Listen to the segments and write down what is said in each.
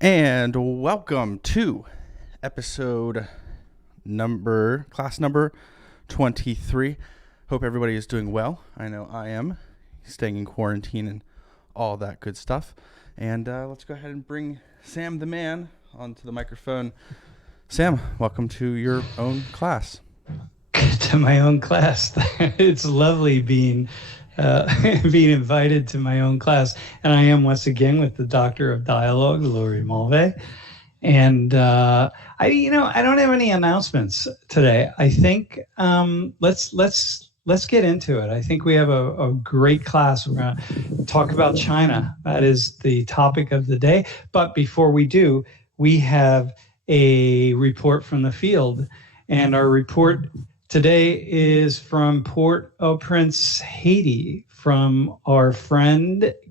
And welcome to class number 23. Hope everybody is doing well. I know I am, staying in quarantine and all that good stuff. And let's go ahead and bring Sam the man onto the microphone. Sam, welcome to your own class. To my own class. It's lovely being invited to my own class. And I am once again with the Doctor of Dialogue, Lori Mulvey. And I don't have any announcements today. I think let's get into it. I think we have a great class. We're going to talk about China. That is the topic of the day. But before we do, we have a report from the field. And our report today is from Port-au-Prince, Haiti, from our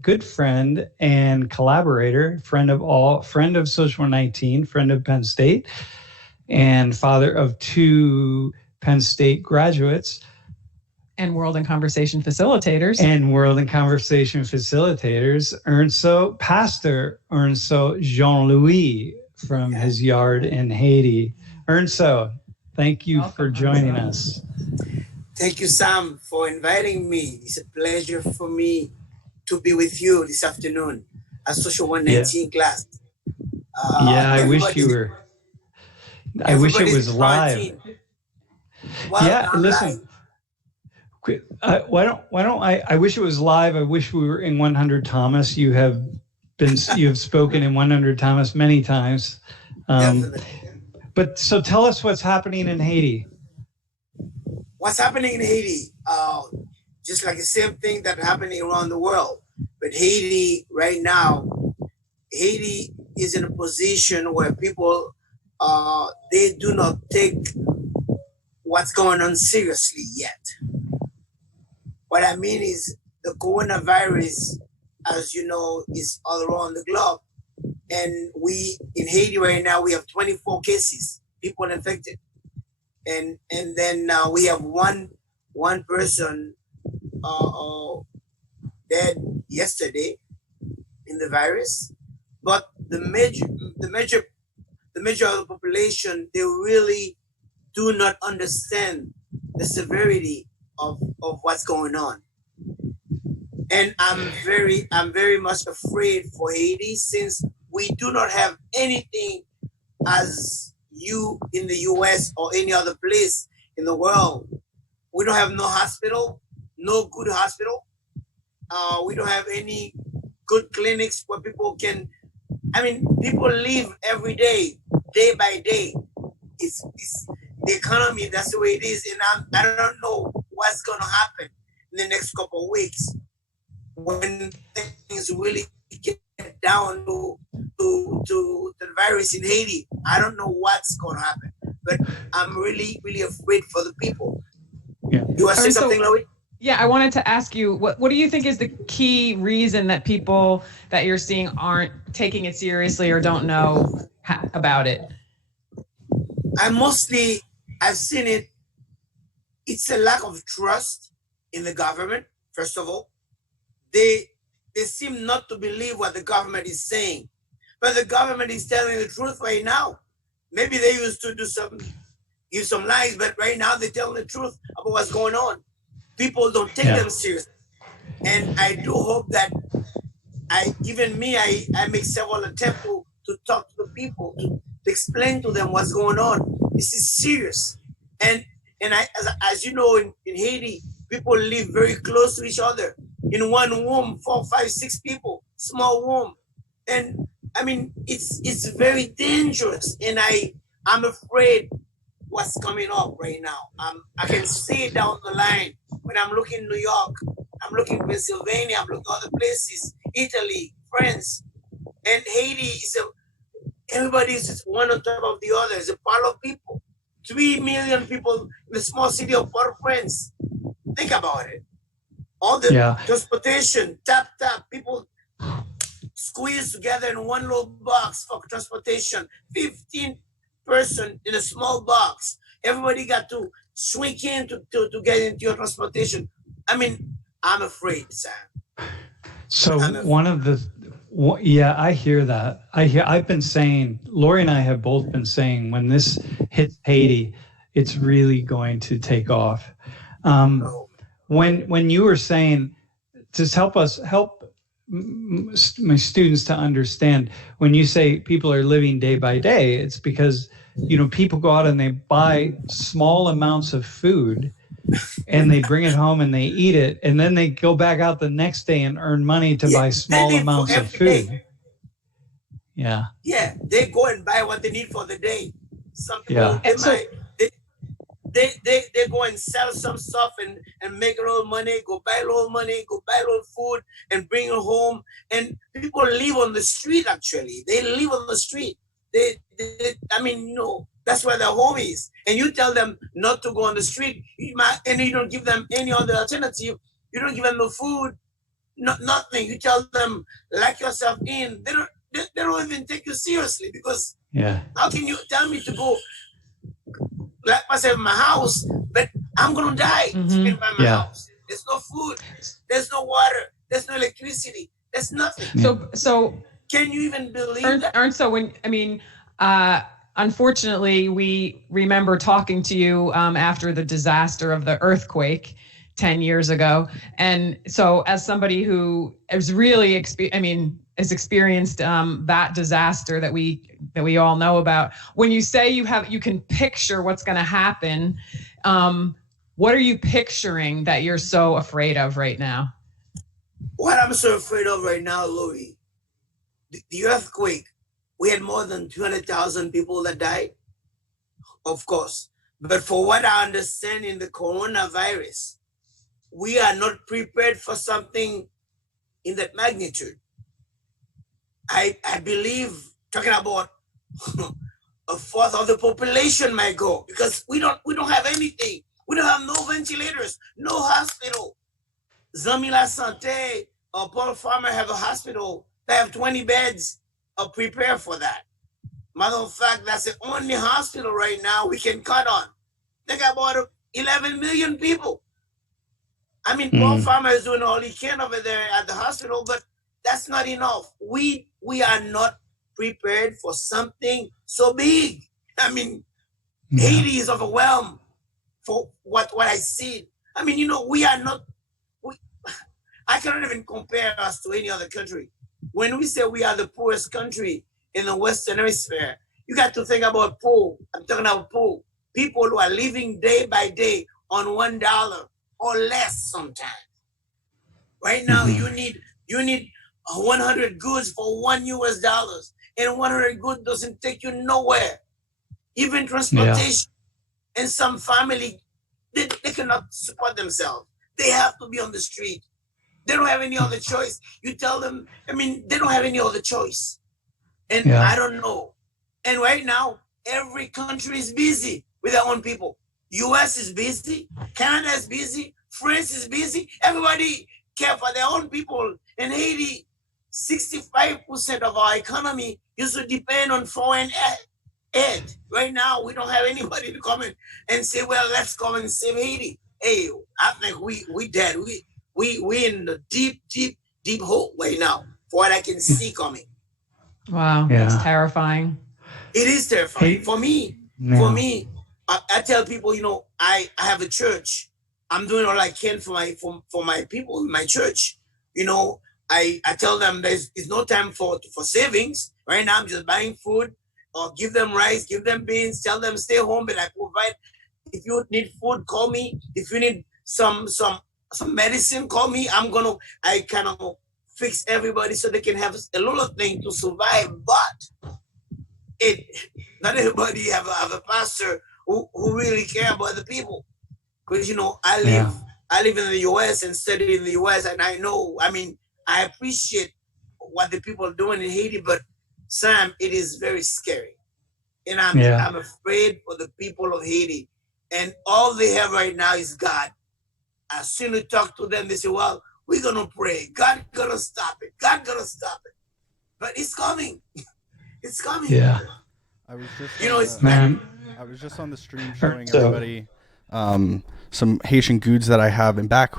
good friend and collaborator, friend of Social 19, friend of Penn State, and father of two Penn State graduates. And World in Conversation facilitators. Pastor Ernso Jean-Louis from his yard in Haiti. Ernso, thank you for joining us. Thank you, Sam, for inviting me. It's a pleasure for me to be with you this afternoon at Social 119 class. I wish you were. I wish it was live. Well, listen. Why don't I wish it was live. I wish we were in 100 Thomas. You have spoken in 100 Thomas many times. Definitely. But so tell us what's happening in Haiti. What's happening in Haiti? Just like the same thing that's happening around the world. But Haiti right now, Haiti is in a position where people, they do not take what's going on seriously yet. What I mean is the coronavirus, as you know, is all around the globe. And we, in Haiti right now, we have 24 cases, people infected. And then we have one person dead yesterday in the virus. But the major of the population, they really do not understand the severity of what's going on. And I'm very much afraid for Haiti, since we do not have anything as you in the US or any other place in the world. We don't have no hospital, no good hospital. We don't have any good clinics where people can, people live every day by day. It's the economy, that's the way it is. And I don't know what's gonna happen in the next couple of weeks when things really get down to the virus in Haiti. I don't know what's going to happen, but I'm really, really afraid for the people. Yeah. You want to say something, Louis? Yeah, I wanted to ask you, what do you think is the key reason that people that you're seeing aren't taking it seriously or don't know about it? I've seen it. It's a lack of trust in the government, first of all. They seem not to believe what the government is saying. But the government is telling the truth right now. Maybe they used to give some lies, but right now they're telling the truth about what's going on. People don't take them seriously. And I do hope that I make several attempts to talk to the people, to explain to them what's going on. This is serious. And as you know, in Haiti, people live very close to each other. In one room, 4, 5, 6 people, small room. And it's very dangerous. And I'm afraid what's coming up right now. I can see it down the line when I'm looking in New York, I'm looking in Pennsylvania, I'm looking other places, Italy, France. And Haiti everybody is just one on top of the other. It's a pile of people. 3 million people in the small city of Port-au-Prince. Think about it. All the transportation, tap, people squeezed together in one little box for transportation. 15 person in a small box. Everybody got to shrink in to get into your transportation. I'm afraid, Sam. So one of Yeah, I hear that. I've been saying, Lori and I have both been saying, when this hits Haiti, it's really going to take off. Oh, When you were saying, just help my students to understand, when you say people are living day by day, it's because, people go out and they buy small amounts of food and they bring it home and they eat it, and then they go back out the next day and earn money to yeah, buy they small need for amounts of every food. day. Yeah. Yeah, they go and buy what they need for the day. Some people, Yeah. they And so- might, they go and sell some stuff and make a little money, go buy a little money, go buy a little food and bring it home. And people live on the street, actually. They live on the street. That's where their home is. And you tell them not to go on the street, and you don't give them any other alternative. You don't give them no food, nothing. You tell them, lock yourself in. They don't even take you seriously, because Yeah. how can you tell me to go lock myself in my house, but I'm gonna die sitting by my house? There's no food, there's no water, there's no electricity, there's nothing. So Can you even believe that? Ernst, so unfortunately, we remember talking to you after the disaster of the earthquake 10 years ago. And so as somebody who is really, has experienced that disaster that we all know about, when you say you can picture what's going to happen, what are you picturing that you're so afraid of right now? What I'm so afraid of right now, Louis, the earthquake, we had more than 200,000 people that died, of course. But for what I understand in the coronavirus, we are not prepared for something in that magnitude. I believe, talking about a fourth of the population might go, because we don't have anything. We don't have no ventilators, no hospital. Zami La Santé or Paul Farmer have a hospital. They have 20 beds prepared for that. Matter of fact, that's the only hospital right now we can cut on. They got about 11 million people. Paul Farmer is doing all he can over there at the hospital, but that's not enough. We are not prepared for something so big. Haiti is overwhelmed for what I see. We are not. I cannot even compare us to any other country. When we say we are the poorest country in the Western Hemisphere, you got to think about poor. I'm talking about poor people who are living day by day on $1 or less sometimes. Right now, you need 100 goods for $1, and 100 goods doesn't take you nowhere. Even transportation. And some family, they cannot support themselves. They have to be on the street. They don't have any other choice. You tell them, they don't have any other choice. And I don't know. And right now, every country is busy with their own people. US is busy. Canada is busy. France is busy. Everybody care for their own people. In Haiti, 65% of our economy used to depend on foreign aid. Right now, we don't have anybody to come in and say, well, let's come and save Haiti. Hey, I think we dead. We in the deep hole right now for what I can see coming. Wow, it's terrifying. It is terrifying. For me, I tell people, I have a church. I'm doing all I can for my people in my church. I tell them it's no time for savings. Right now, I'm just buying food, or give them rice, give them beans, tell them stay home, but I provide. If you need food, call me. If you need some medicine, call me. I kind of fix everybody so they can have a little thing to survive. But not everybody have a pastor who really care about the people. Because I live in the US and study in the US, and I know, I appreciate what the people are doing in Haiti, but Sam, it is very scary. And I'm afraid for the people of Haiti. And all they have right now is God. As soon as you talk to them, they say, well, we're going to pray. God's going to stop it. God's going to stop it. But it's coming. It's coming. Yeah. I was just I was just on the stream showing everybody some Haitian goods that I have. And back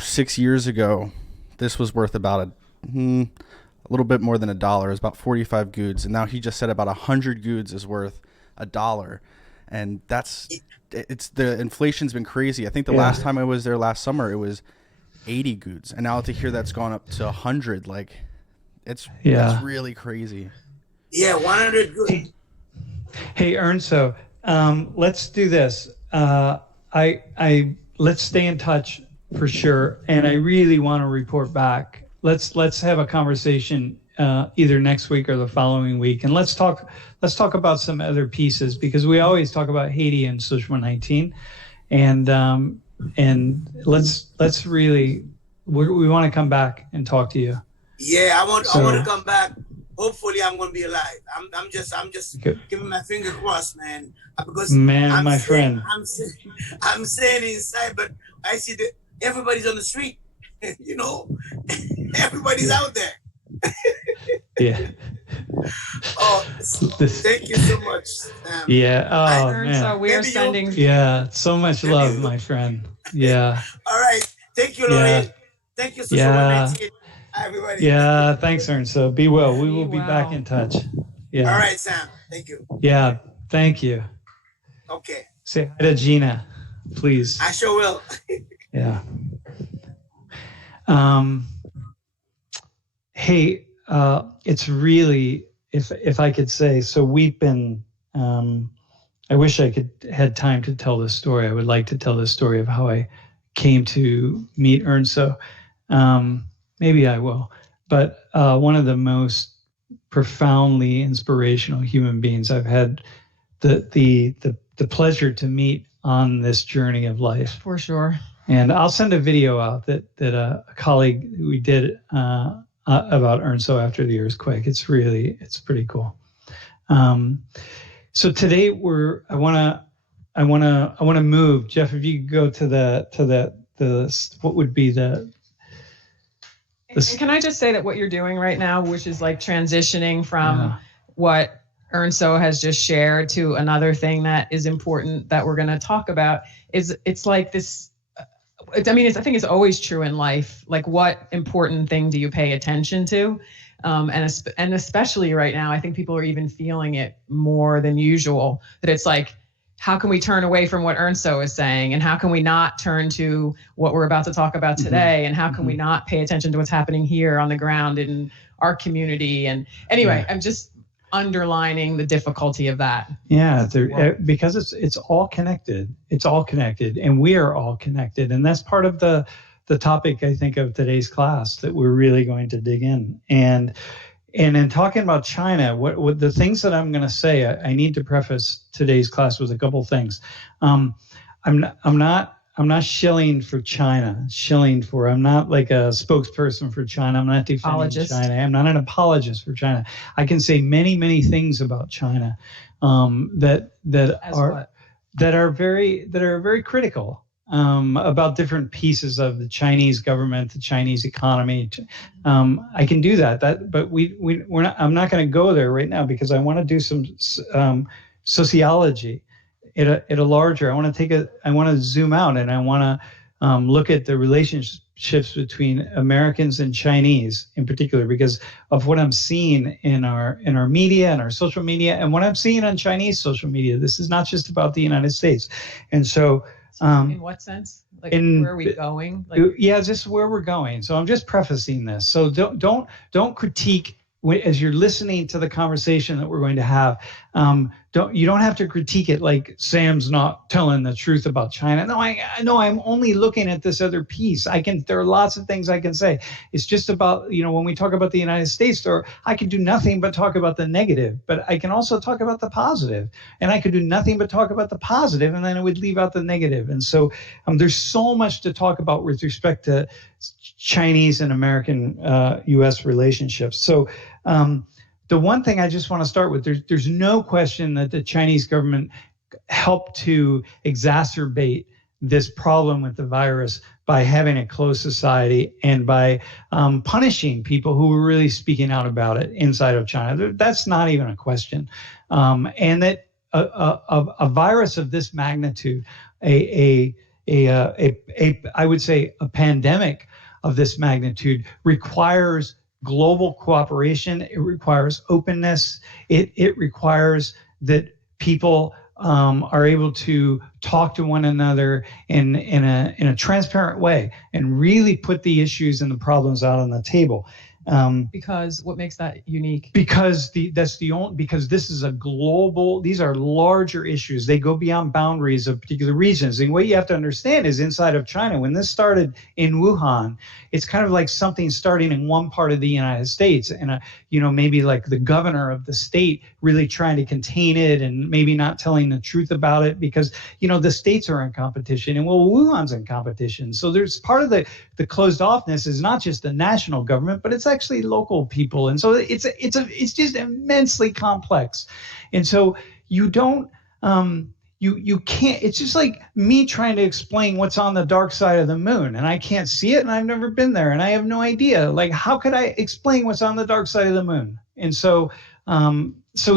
6 years ago, this was worth about a little bit more than $1. It was about 45 goods, and now he just said about 100 goods is worth $1, and it's the inflation's been crazy. I think the last time I was there last summer, it was 80 goods, and now to hear that's gone up to 100, like it's really crazy. Yeah, 100 goods. Hey, Ernso, let's do this. Let's stay in touch for sure, and I really want to report back. Let's have a conversation either next week or the following week, and let's talk about some other pieces, because we always talk about Haiti and Sushma-19, and let's really we want to come back and talk to you. Yeah, I want to come back. Hopefully, I'm going to be alive. I'm just giving my finger crossed, man. Because my friend, I'm saying inside, but I see that everybody's on the street. You know, everybody's out there. Yeah. Oh, thank you so much. Yeah. Oh, man. So we are sending. Yeah. So much love, my friend. Yeah. All right. Thank you, Lorraine. Yeah. Thank you, Sushma-19. Everybody. Yeah. Thanks, Ernst. Be well. We will be back in touch. Yeah. All right, Sam. Thank you. Yeah. Thank you. Okay. Say hi to Gina, please. I sure will. Yeah. Hey, it's really, if I could say, so we've been, I wish I had time to tell this story. I would like to tell the story of how I came to meet Ernso. Maybe I will. But one of the most profoundly inspirational human beings I've had the pleasure to meet on this journey of life. For sure. And I'll send a video out that a colleague we did about Ernso after the earthquake. It's pretty cool. So today I want to move. Jeff, if you could go to the what would be the. Can I just say that what you're doing right now, which is like transitioning from what Ernso has just shared to another thing that is important that we're going to talk about, it's like this. I think it's always true in life. Like, what important thing do you pay attention to? And especially right now, I think people are even feeling it more than usual, that it's like, how can we turn away from what Ernso is saying? And how can we not turn to what we're about to talk about today? And how can we not pay attention to what's happening here on the ground in our community? And anyway, I'm just underlining the difficulty of that. Yeah, because it's all connected. It's all connected, and we are all connected. And that's part of the topic, I think, of today's class that we're really going to dig in. And in talking about China, what the things that I'm going to say, I need to preface today's class with a couple things. I'm not shilling for China. I'm not like a spokesperson for China. I'm not defending China. I'm not an apologist for China. I can say many, many things about China that are very critical about different pieces of the Chinese government, the Chinese economy. I can do that. But we're not. I'm not going to go there right now because I want to do some sociology. At a larger, I want to zoom out, and I want to look at the relationships between Americans and Chinese in particular, because of what I'm seeing in our media and our social media, and what I'm seeing on Chinese social media. This is not just about the United States, and so. In what sense? Like, where are we going? Yeah, this is where we're going. So I'm just prefacing this. So don't critique as you're listening to the conversation that we're going to have. You don't have to critique it like Sam's not telling the truth about China. No, I'm only looking at this other piece. There are lots of things I can say. It's just about, when we talk about the United States, I can do nothing but talk about the negative, but I can also talk about the positive, and I could do nothing but talk about the positive, and then I would leave out the negative. And so there's so much to talk about with respect to Chinese and American U.S. relationships. So the one thing I just want to start with, there's no question that the Chinese government helped to exacerbate this problem with the virus by having a closed society and by punishing people who were really speaking out about it inside of China. That's not even a question. And that a virus of this magnitude, I would say a pandemic of this magnitude, requires global cooperation. It requires openness. It requires that people are able to talk to one another in a transparent way and really put the issues and the problems out on the table. Because what makes that unique? Because because this is a global, these are larger issues. They go beyond boundaries of particular regions. And what you have to understand is inside of China, when this started in Wuhan, it's kind of like something starting in one part of the United States and maybe like the governor of the state really trying to contain it and maybe not telling the truth about it because, the states are in competition and Wuhan's in competition. So there's part of the closed offness is not just the national government, but it's actually local people. And so it's just immensely complex. And so you don't, you can't, it's just like me trying to explain what's on the dark side of the moon and I can't see it and I've never been there and I have no idea. Like, how could I explain what's on the dark side of the moon? And so,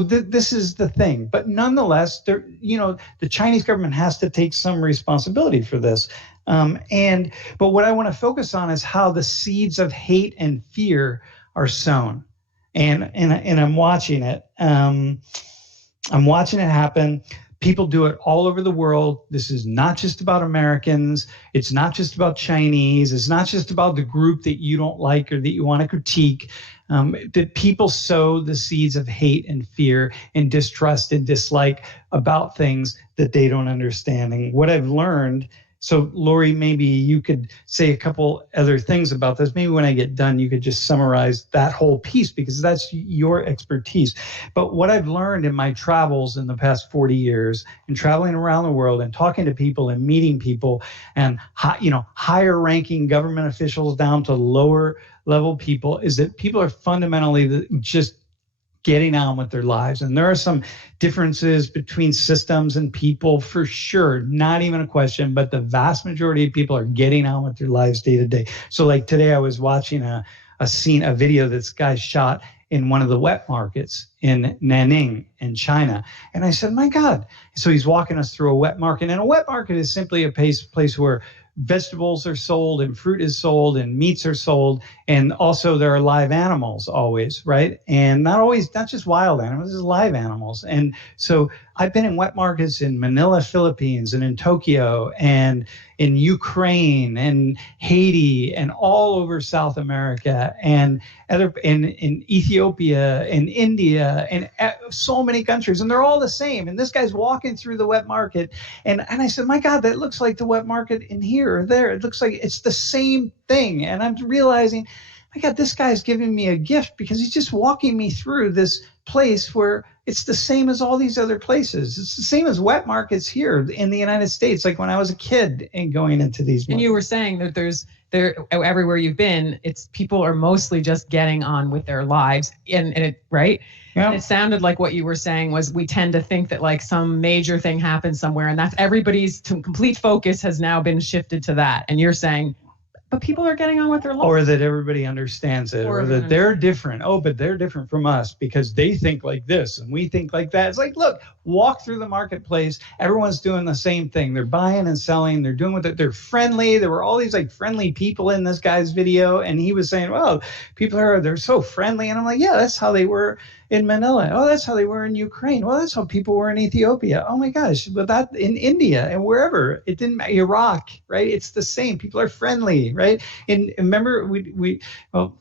this is the thing, but nonetheless, the Chinese government has to take some responsibility for this. But what I want to focus on is how the seeds of hate and fear are sown. And I'm watching it. I'm watching it happen. People do it all over the world. This is not just about Americans. It's not just about Chinese. It's not just about the group that you don't like or that you want to critique. That people sow the seeds of hate and fear and distrust and dislike about things that they don't understand. And what I've learned, so Lori, maybe you could say a couple other things about this. Maybe when I get done, you could just summarize that whole piece because that's your expertise. But what I've learned in my travels in the past 40 years and traveling around the world and talking to people and meeting people and, higher ranking government officials down to lower level people is that people are fundamentally just getting on with their lives. And there are some differences between systems and people for sure, not even a question, but the vast majority of people are getting on with their lives day to day. So like today I was watching a video this guy shot in one of the wet markets in Nanning in China. And I said, my God. So he's walking us through a wet market. And a wet market is simply a place where vegetables are sold and fruit is sold and meats are sold. And also there are live animals always, right? And not just wild animals, just live animals. And so I've been in wet markets in Manila, Philippines, and in Tokyo, and in Ukraine, and Haiti, and all over South America, and in Ethiopia, and India, and so many countries. And they're all the same. And this guy's walking through the wet market. And I said, my God, that looks like the wet market in here or there. It looks like it's the same thing. And I'm realizing, my God, this guy's giving me a gift because he's just walking me through this place where it's the same as all these other places. It's the same as wet markets here in the United States, like when I was a kid and going into these markets. And you were saying that there everywhere you've been, it's people are mostly just getting on with their lives, and it right. Yeah. And it sounded like what you were saying was we tend to think that like some major thing happened somewhere, and that's everybody's complete focus has now been shifted to that. And you're saying, but people are getting on with their lives. Or that everybody understands it, or that they're different. Oh, but they're different from us because they think like this and we think like that. It's like, look, walk through the marketplace. Everyone's doing the same thing. They're buying and selling. They're doing they're friendly. There were all these like friendly people in this guy's video. And he was saying, well, they're so friendly. And I'm like, yeah, that's how they were in Manila. Oh, that's how they were in Ukraine. Well, that's how people were in Ethiopia. Oh my gosh, but that in India and wherever, it didn't matter. Iraq, right? It's the same. People are friendly, right? And remember,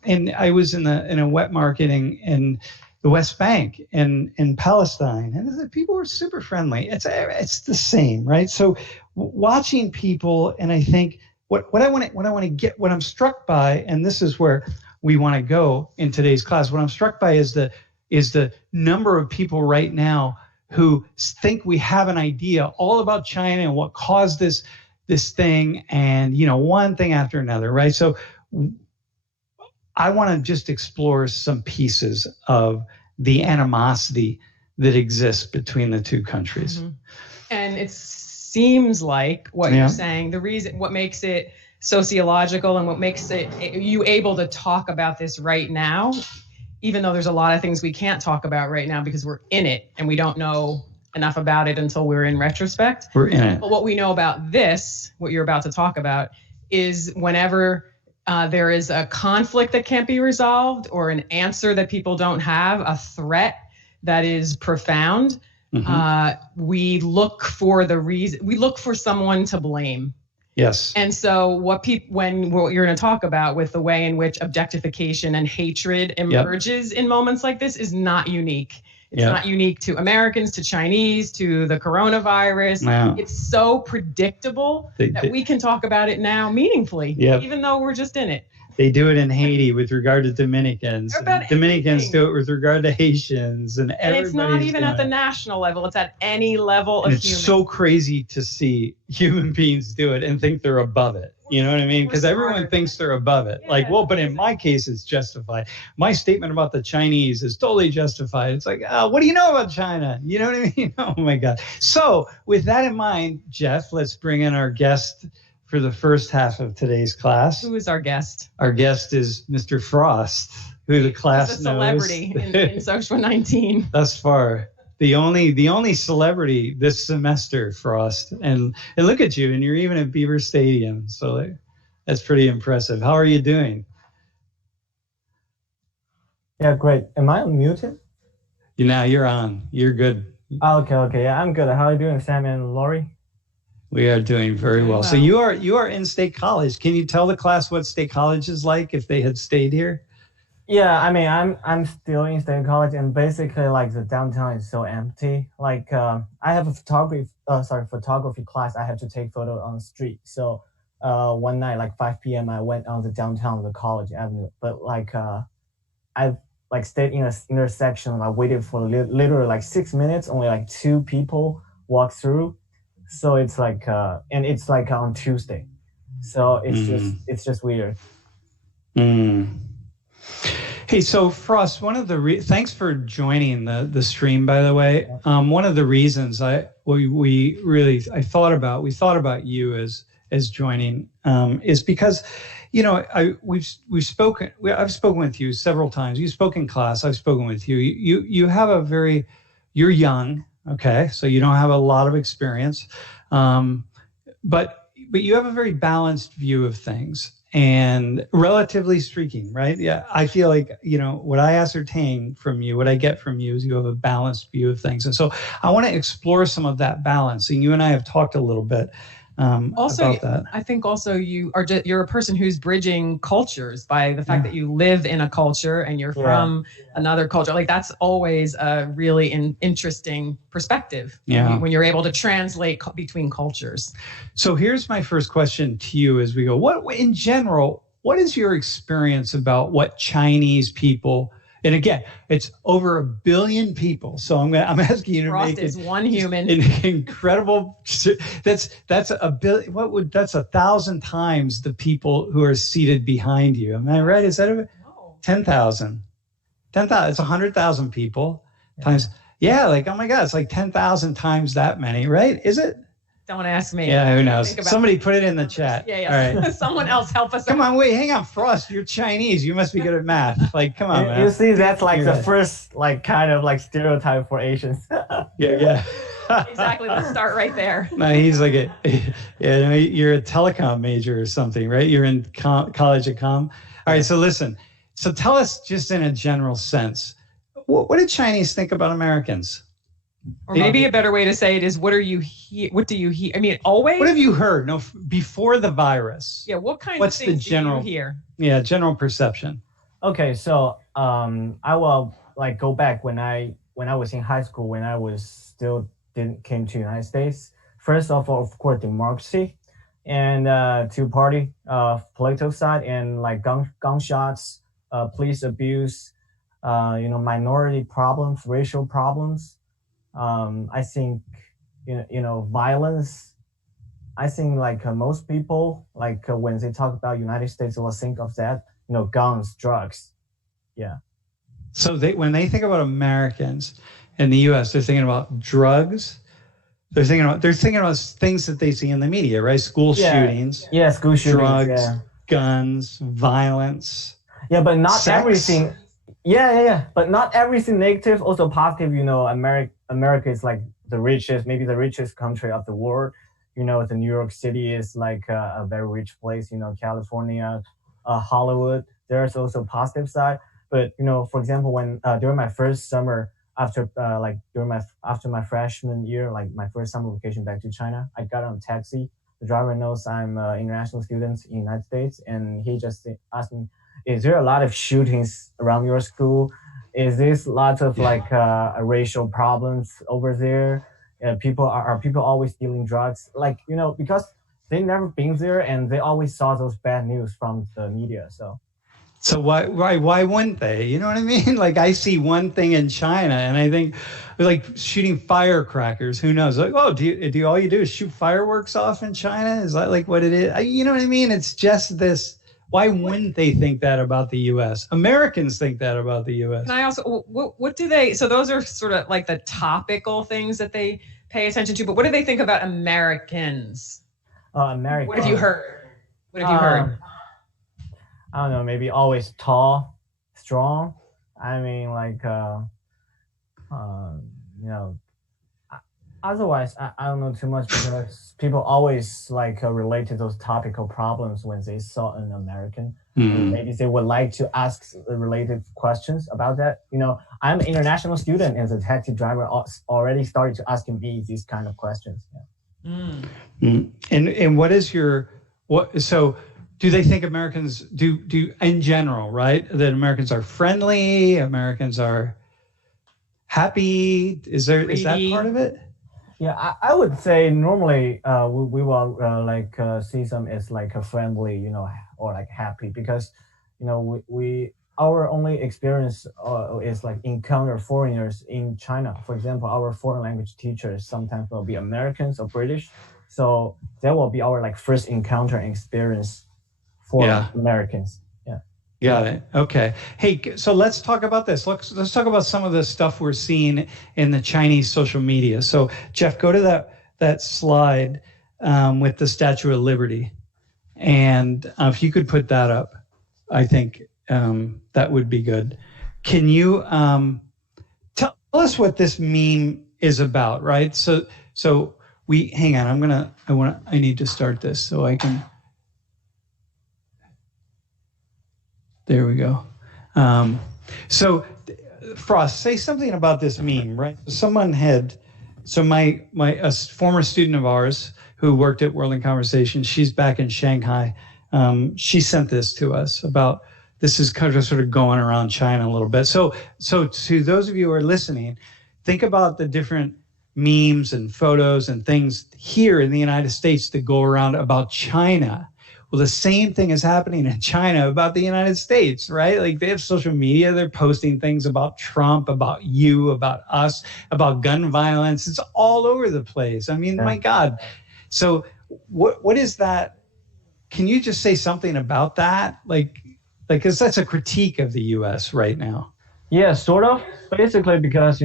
and I was in a wet market in the West Bank and in Palestine, and people were super friendly. It's the same, right? So watching people, and I think what I'm struck by, and this is where we want to go in today's class. What I'm struck by is the number of people right now who think we have an idea all about China and what caused this thing, and one thing after another, right? So I want to just explore some pieces of the animosity that exists between the two countries. Mm-hmm. And it seems like what you're saying, what makes it sociological and what makes you able to talk about this right now, even though there's a lot of things we can't talk about right now because we're in it and we don't know enough about it until we're in retrospect. We're in it. But what we know about this, what you're about to talk about, is whenever there is a conflict that can't be resolved, or an answer that people don't have, a threat that is profound, we look for the reason. We look for someone to blame. Yes. And so what you're going to talk about with the way in which objectification and hatred emerges in moments like this is not unique. It's not unique to Americans, to Chinese, to the coronavirus. Wow. It's so predictable that we can talk about it now meaningfully, even though we're just in it. They do it in Haiti with regard to Dominicans. Dominicans anything. do it with regard to Haitians, and it's not even at the national level. It's at any level of human. It's so crazy to see human beings do it and think they're above it. You know what I mean? Because everyone thinks they're above it. Yeah, but in my case, it's justified. My statement about the Chinese is totally justified. It's like, what do you know about China? You know what I mean? Oh, my God. So with that in mind, Jeff, let's bring in our guest for the first half of today's class. Who is our guest? Our guest is Mr. Frost, who the class knows. He's a celebrity in Social 19. Thus far. The only celebrity this semester, Frost. And look at you, and you're even at Beaver Stadium. So that's pretty impressive. How are you doing? Yeah, great. Am I unmuted? Now you're on. You're good. Okay. Yeah, I'm good. How are you doing, Sam and Lori? We are doing very well. So you are in State College. Can you tell the class what State College is like if they had stayed here? Yeah, I mean, I'm still in State College, and basically, like, the downtown is so empty. Like, I have a photography class. I have to take photo on the street. So, one night, like 5 p.m., I went on the downtown of the College Avenue. But like, I've like stayed in an intersection. I waited for literally like 6 minutes. Only like 2 people walked through. So it's like, and it's like on Tuesday. So it's just weird. Hey, so Frost, one of the thanks for joining the stream, by the way. One of the reasons we thought about you as joining is because, I've spoken with you several times. You've spoken in class. I've spoken with you. You have you're young. Okay, so you don't have a lot of experience, but you have a very balanced view of things, and relatively speaking, right? Yeah, I feel like, what I ascertain from you, what I get from you is you have a balanced view of things. And so I want to explore some of that balance. And you and I have talked a little bit about that. I think also you're a person who's bridging cultures by the fact that you live in a culture and you're from another culture. Like, that's always a really interesting perspective when you're able to translate between cultures. So here's my first question to you as we go. In general, what is your experience about what Chinese people? And again, it's over 1 billion people. So I'm asking you to Frost make is one human. An incredible. That's 1 billion. That's 1,000 times the people who are seated behind you. Am I right? Is that 10,000? 10,000. It's 100,000 people times. Yeah, like, oh my God, it's like 10,000 times that many, right? Is it? Don't ask me. Yeah, who knows? Somebody put it in the chat. Yeah. All right. Someone else help us. Come on, wait, hang on, Frost. You're Chinese. You must be good at math. Like, come on, man. You see, that's like the first, like, kind of like stereotype for Asians. Yeah. Exactly. Let's start right there. No, he's like you're a telecom major or something, right? You're in college of comm. All right. So listen. So tell us, just in a general sense, what do Chinese think about Americans? Or maybe a better way to say it is, what do you hear? I mean, always. What have you heard? No, before the virus. Yeah. What kind of things do you hear? Yeah, general perception. Okay, so I will like go back when I was in high school, when I was still came to United States. First of all, of course, democracy, and two-party political side, and like gunshots, police abuse, minority problems, racial problems. I think violence. I think like most people, like when they talk about United States, they will think of that, guns, drugs. Yeah. So when they think about Americans in the U.S., they're thinking about drugs. They're thinking about things that they see in the media, right? School shootings. Yeah, school shootings. Drugs, guns, violence. Yeah, but not sex. Everything. Yeah. But not everything negative, also positive. America is like maybe the richest country of the world. The New York City is like a very rich place. California, Hollywood. There's also positive side, but for example, when during my first summer after after my freshman year, like my first summer vacation back to China, I got on a taxi. The driver knows I'm an international student in the United States, and he just asked me, "Is there a lot of shootings around your school? Is this lots of racial problems over there? People are people always dealing drugs? Because they never been there and they always saw those bad news from the media. So why wouldn't they? You know what I mean? Like I see one thing in China and I think like shooting firecrackers, who knows? Like, oh, do all you do is shoot fireworks off in China? Is that like what it is? You know what I mean? It's just this. Why wouldn't they think that about the US? Americans think that about the US. And I also, what do they, so those are sort of like the topical things that they pay attention to, but what do they think about Americans? Americans. What have you heard? What have you heard? I don't know, maybe always tall, strong. I mean, otherwise, I don't know too much because people always relate to those topical problems when they saw an American. Mm-hmm. Maybe they would like to ask related questions about that. I'm an international student, and the taxi driver already started to asking me these kind of questions. Yeah. Mm. Mm. And what is so do they think Americans do in general, right? That Americans are friendly, Americans are happy? Is that part of it? Yeah, I would say normally we will see them as a friendly, or happy because, our only experience is encounter foreigners in China. For example, our foreign language teachers sometimes will be Americans or British. So that will be our first encounter and experience for Americans. Yeah. Got it. Okay. Hey, so let's talk about this. Let's talk about some of the stuff we're seeing in the Chinese social media. So Jeff, go to that slide with the Statue of Liberty. And if you could put that up, I think that would be good. Can you tell us what this meme is about, right? So hang on, I need to start this so I can. There we go. So Frost, say something about this meme, right? My former student of ours who worked at World in Conversation, she's back in Shanghai. She sent this to us about, this is kind of sort of going around China a little bit. So to those of you who are listening, think about the different memes and photos and things here in the United States that go around about China. Well, the same thing is happening in China about the United States, right? Like they have social media, they're posting things about Trump, about you, about us, about gun violence. It's all over the place. I mean, my God. So what is that? Can you just say something about that? Because that's a critique of the US right now. Yeah, sort of. Basically, because,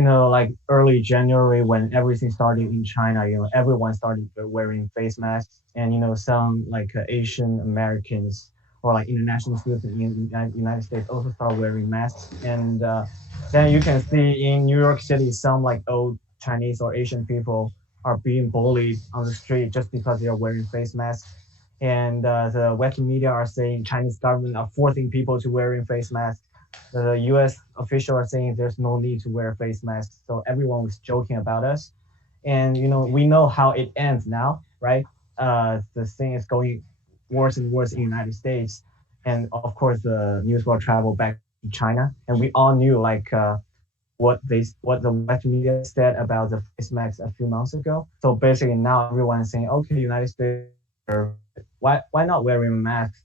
early January when everything started in China, everyone started wearing face masks. And, some Asian Americans or international students in the United States also start wearing masks. And then you can see in New York City, some old Chinese or Asian people are being bullied on the street just because they are wearing face masks. And the Western media are saying Chinese government are forcing people to wearing face masks. The U.S. officials are saying there's no need to wear face masks. So everyone was joking about us. And, we know how it ends now, right? The thing is going worse and worse in the United States. And of course, the news will travel back to China. And we all knew what the Western media said about the face masks a few months ago. So basically now everyone is saying, okay, United States, why not wearing masks?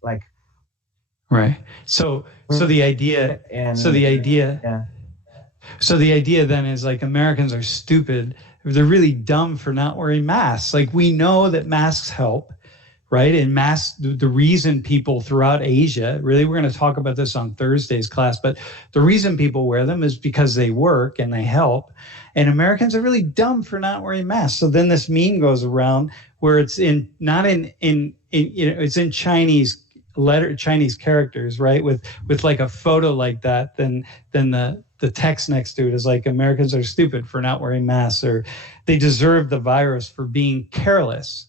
Right. So the idea then is Americans are stupid. They're really dumb for not wearing masks. We know that masks help, right? And masks, the reason people throughout Asia, really, we're going to talk about this on Thursday's class, but the reason people wear them is because they work and they help. And Americans are really dumb for not wearing masks. So then this meme goes around where it's it's in Chinese characters, right? With a photo like that, then the text next to it is Americans are stupid for not wearing masks, or they deserve the virus for being careless,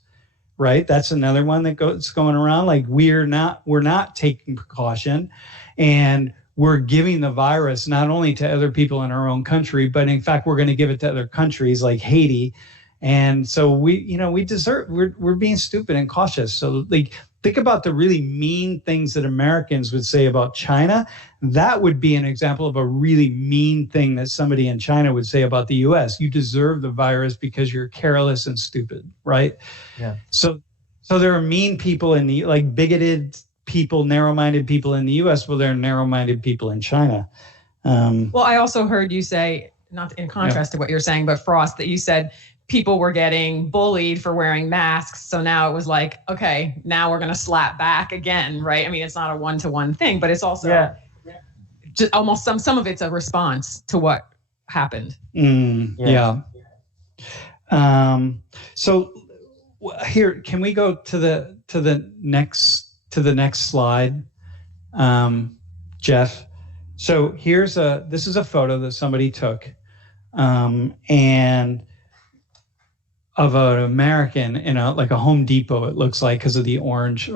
right? That's another one that's going around. Like we're not taking precaution, and we're giving the virus not only to other people in our own country, but in fact, we're going to give it to other countries like Haiti. And so we're being stupid and cautious. So like, think about the really mean things that Americans would say about China. That would be an example of a really mean thing that somebody in China would say about the US. You deserve the virus because you're careless and stupid, right? Yeah. So there are mean people in the, like bigoted people, narrow-minded people in the US. Well, there are narrow-minded people in China. Well, I also heard you say, not in contrast to what you're saying, but Frost, that you said people were getting bullied for wearing masks. So now it was like, okay, now we're going to slap back again, right? I mean, it's not a one-to-one thing, but it's also just almost some of it's a response to what happened. So here, can we go to the next slide, Jeff? So this is a photo that somebody took, and of an American in a Home Depot, it looks like, because of the orange,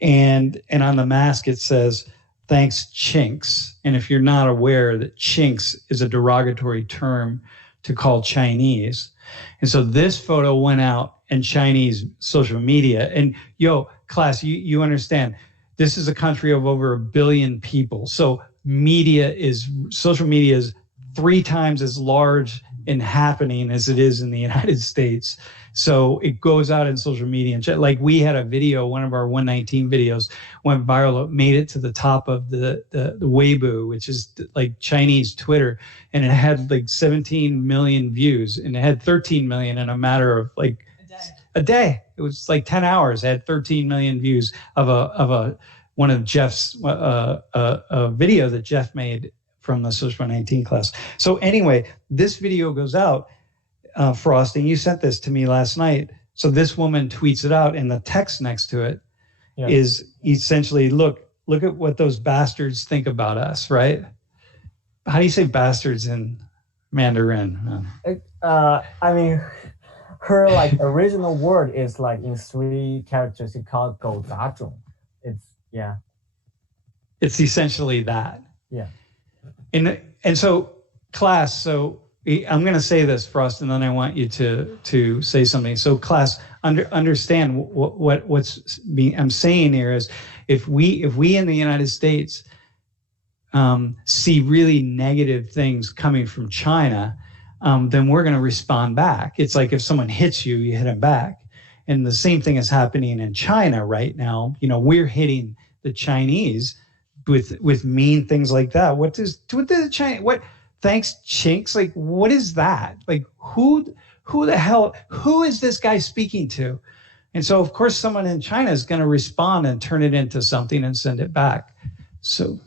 and on the mask it says, "Thanks, Chinks." And if you're not aware that Chinks is a derogatory term to call Chinese, and so this photo went out in Chinese social media. And class, you understand, this is a country of over 1 billion people. So social media is 3 times as large in happening as it is in the United States. So it goes out in social media. And like we had a video, one of our 119 videos went viral, made it to the top of the Weibo, which is like Chinese Twitter. And it had like 17 million views, and it had 13 million in a matter of like a day. It was like 10 hours. It had 13 million views of one of Jeff's a video that Jeff made from the Social 19 class. So anyway, this video goes out, Frost, and you sent this to me last night. So this woman tweets it out, and the text next to it is essentially, look at what those bastards think about us, right? How do you say bastards in Mandarin? I mean, her like original word is like in 3 characters. It's called 狗杂种. It's essentially that. Yeah. And so class, so I'm going to say this, Frost, and then I want you to say something. So class, understand I'm saying here is, if we in the United States see really negative things coming from China, then we're going to respond back. It's like if someone hits you, you hit them back. And the same thing is happening in China right now. We're hitting the Chinese with mean things like that. What thanks, Chinks? Like, what is that? Like, who the hell, who is this guy speaking to? And so, of course, someone in China is going to respond and turn it into something and send it back. So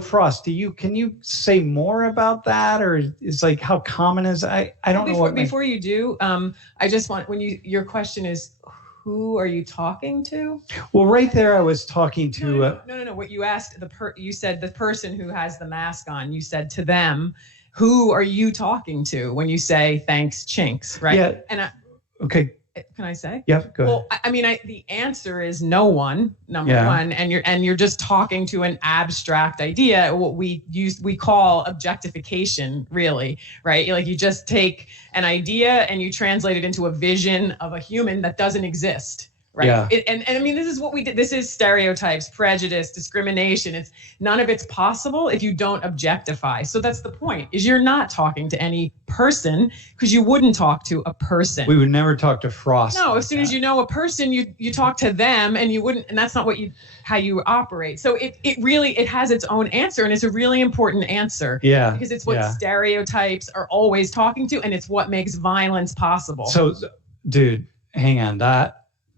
Frost, can you say more about that? Or is like, how common is, I don't know what. Before you do, I just want, your question is, who are you talking to? Well, right there, I was talking to. No. What you asked, you said the person who has the mask on. You said to them, who are you talking to when you say thanks, Chinks, right? Yeah. And okay. Can I say? Yeah, go ahead. Well, I mean, the answer is no one, number one, and you're just talking to an abstract idea, what we call objectification, really, right? Like, you just take an idea and you translate it into a vision of a human that doesn't exist, right? Yeah. And I mean, this is what we did. This is stereotypes, prejudice, discrimination. None of it's possible if you don't objectify. So that's the point, is you're not talking to any person, because you wouldn't talk to a person. We would never talk to Frost. No, as soon as you know a person, you talk to them, and you wouldn't, and that's not how you operate. So it really has its own answer, and it's a really important answer. Yeah. Because it's what stereotypes are always talking to, and it's what makes violence possible. So, dude, hang on,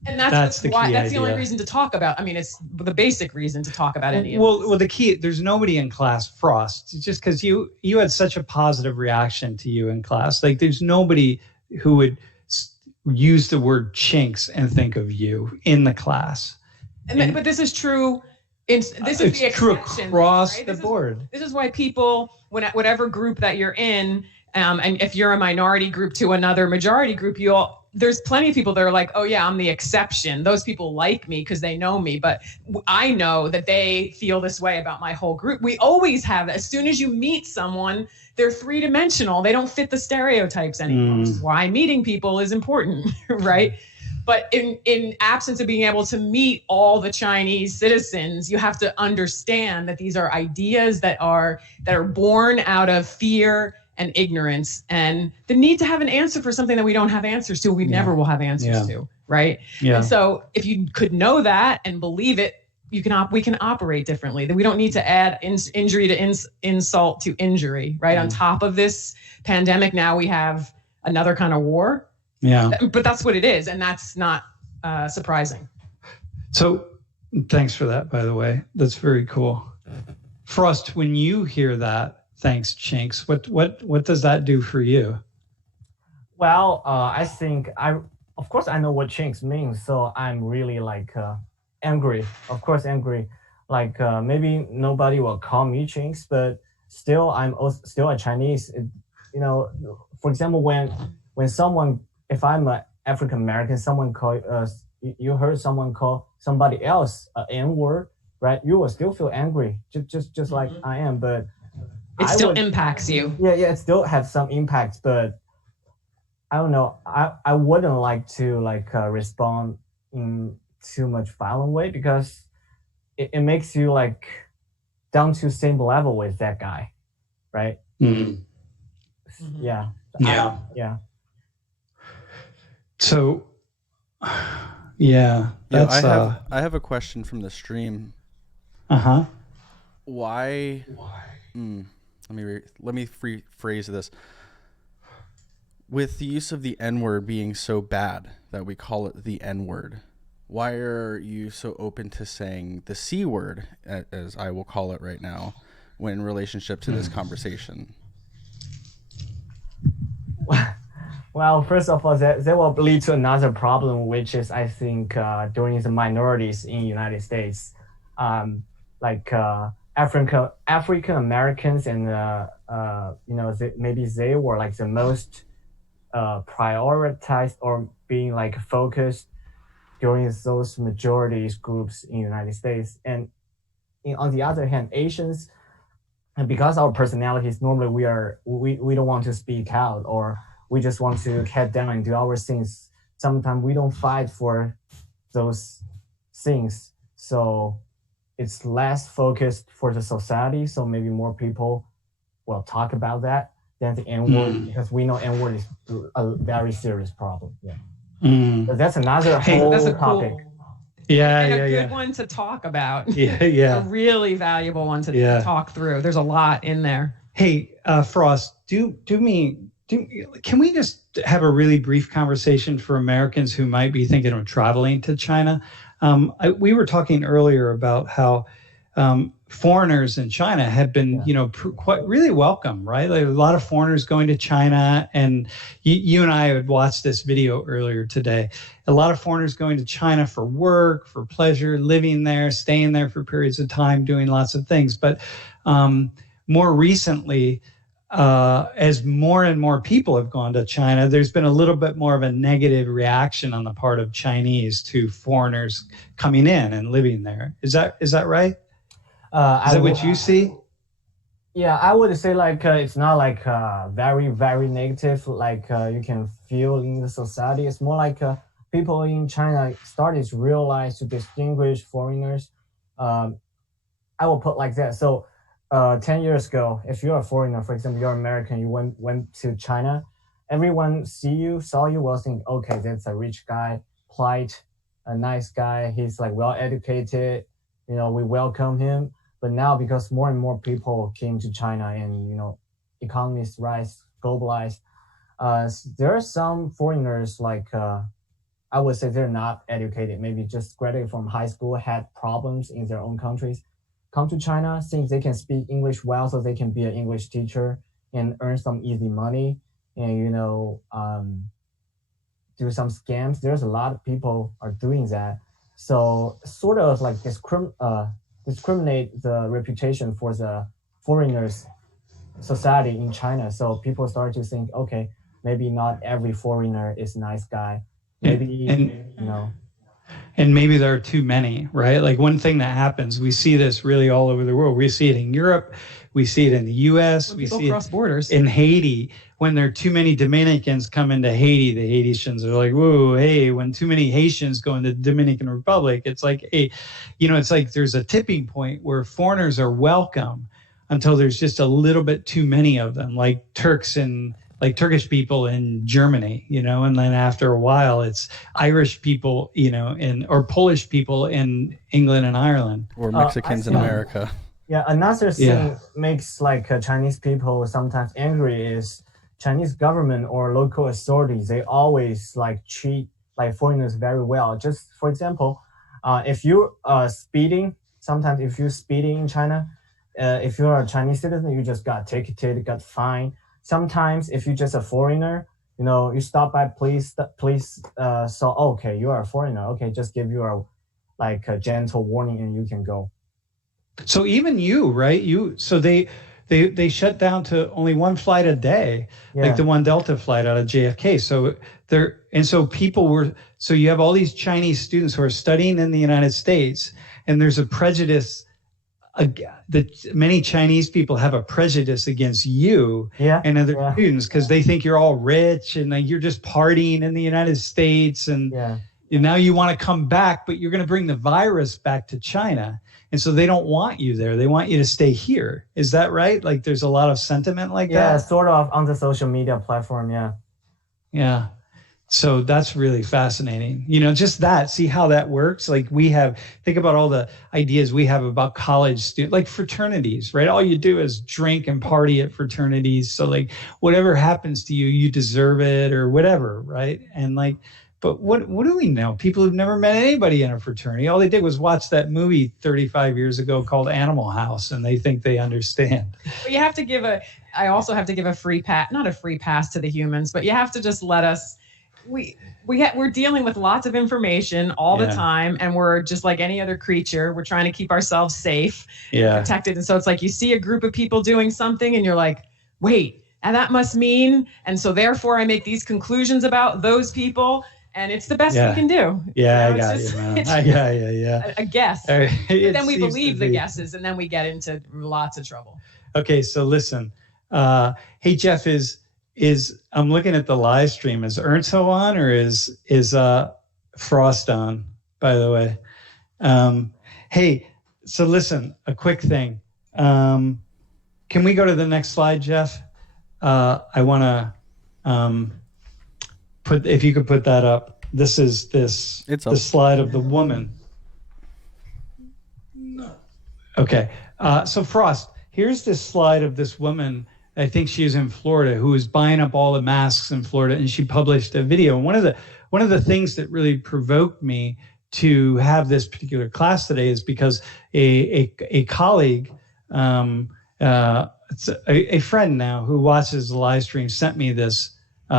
and that's the key. That's the only reason to talk about. I mean, it's the basic reason to talk about any of this. Well, the key, there's nobody in class, Frost, just because you had such a positive reaction to you in class. Like, there's nobody who would use the word Chinks and think of you in the class. But this is true. This is the true exception, across right? the board. This is why people, whatever group that you're in, and if you're a minority group to another majority group, there's plenty of people that are like, oh yeah, I'm the exception. Those people like me because they know me, but I know that they feel this way about my whole group. We always have, as soon as you meet someone, they're three-dimensional. They don't fit the stereotypes anymore, which is why meeting people is important, right? But in absence of being able to meet all the Chinese citizens, you have to understand that these are ideas that are born out of fear and ignorance, and the need to have an answer for something that we don't have answers to, we never will have answers to, right? Yeah. And so if you could know that and believe it, we can operate differently. That we don't need to add injury to insult to injury, right? On top of this pandemic, now we have another kind of war. Yeah. But that's what it is, and that's not surprising. So thanks for that, by the way. That's very cool. Frost, when you hear that, thanks, Chinks, what does that do for you? Well, I think of course I know what Chinks means, so I'm really like angry. Of course, angry. Like maybe nobody will call me Chinks, but still, I'm still a Chinese. You know, for example, when someone, if I'm an African American, someone call you heard someone call somebody else an N-word, right? You will still feel angry, just like I am, but it still impacts you. Yeah, it still has some impact, but I don't know. I wouldn't like to respond in too much violent way, because it makes you like down to same level with that guy, right? Mm-hmm. Yeah. Yeah. So, yeah, that's. I have a question from the stream. Why? Let me rephrase this. With the use of the N-word being so bad that we call it the N-word, why are you so open to saying the C-word, as I will call it right now, when in relationship to this conversation? Well, first of all, that will lead to another problem, which is, I think, during the minorities in the United States, African Americans, and maybe they were like the most prioritized or being like focused during those majorities groups in the United States. And on the other hand, Asians, and because our personalities, normally we don't want to speak out, or we just want to head down and do our things. Sometimes we don't fight for those things. So it's less focused for the society. So maybe more people will talk about that than the N-word, because we know N-word is a very serious problem. Yeah. But that's another whole topic. And a good one to talk about. A really valuable one to talk through. There's a lot in there. Hey, Frost, can we just have a really brief conversation for Americans who might be thinking of traveling to China? We were talking earlier about how foreigners in China have been, quite really welcome, right? Like a lot of foreigners going to China, and you and I had watched this video earlier today. A lot of foreigners going to China for work, for pleasure, living there, staying there for periods of time, doing lots of things. But more recently, as more and more people have gone to China, there's been a little bit more of a negative reaction on the part of Chinese to foreigners coming in and living there. Is that right? Is that what you see? Yeah, I would say it's not very, very negative you can feel in the society. It's more like people in China started to realize to distinguish foreigners. I will put like that. So 10 years ago, if you're a foreigner, for example, you're American, you went to China, everyone saw you will think, okay, that's a rich guy, polite, a nice guy. He's like well educated, we welcome him. But now, because more and more people came to China and, economies rise, globalized, there are some foreigners I would say they're not educated, maybe just graduated from high school, had problems in their own countries, come to China, think they can speak English well, so they can be an English teacher and earn some easy money and, do some scams. There's a lot of people are doing that. So sort of like discriminate the reputation for the foreigners society in China. So people start to think, okay, maybe not every foreigner is a nice guy. Maybe, and maybe there are too many, right? Like one thing that happens, we see this really all over the world. We see it in Europe, we see it in the US, we see cross it borders in Haiti. When there are too many Dominicans come into Haiti, the Haitians are like, whoa, hey, when too many Haitians go into the Dominican Republic, it's like, hey, it's like there's a tipping point where foreigners are welcome until there's just a little bit too many of them, like Turkish people in Germany, and then after a while it's Irish people, or Polish people in England and Ireland. Or Mexicans in America. Yeah, another thing makes Chinese people sometimes angry is Chinese government or local authorities. They always treat foreigners very well. Just for example, if you are speeding, sometimes if you're speeding in China, if you're a Chinese citizen, you just got ticketed, got fined. Sometimes if you're just a foreigner, you stop by police, so okay, you are a foreigner. Okay, just give you a gentle warning and you can go. So even you, right? So they shut down to only one flight a day, like the one Delta flight out of JFK. So you have all these Chinese students who are studying in the United States, and there's a prejudice. That many Chinese people have a prejudice against you and other students because they think you're all rich and you're just partying in the United States, and now you want to come back, but you're going to bring the virus back to China. And so they don't want you there. They want you to stay here. Is that right? Like there's a lot of sentiment like that? Yeah, sort of on the social media platform, Yeah. So that's really fascinating. Just that, see how that works? Like think about all the ideas we have about college students, like fraternities, right? All you do is drink and party at fraternities. So whatever happens to you, you deserve it or whatever, right? And but what do we know? People who've never met anybody in a fraternity, all they did was watch that movie 35 years ago called Animal House, and they think they understand. But you have to I also have to give a free pass, not a free pass to the humans, but you have to just let us, we're dealing with lots of information all the time, and we're just like any other creature. We're trying to keep ourselves safe, protected. And so it's like you see a group of people doing something and you're like, wait, and that must mean, and so therefore I make these conclusions about those people. And it's the best we can do. Yeah, I got you, man. I got you, yeah. A guess. But then we believe the guesses, and then we get into lots of trouble. Okay, so listen. Hey, Jeff, is I'm looking at the live stream. Is Ernsto on or is Frost on, by the way? Hey, so listen, a quick thing. Can we go to the next slide, Jeff? I want to... if you could put that up. This is the slide of the woman. Okay. So Frost, here's this slide of this woman. I think she is in Florida, who is buying up all the masks in Florida, and she published a video. And one of the things that really provoked me to have this particular class today is because a colleague, it's a friend now who watches the live stream, sent me this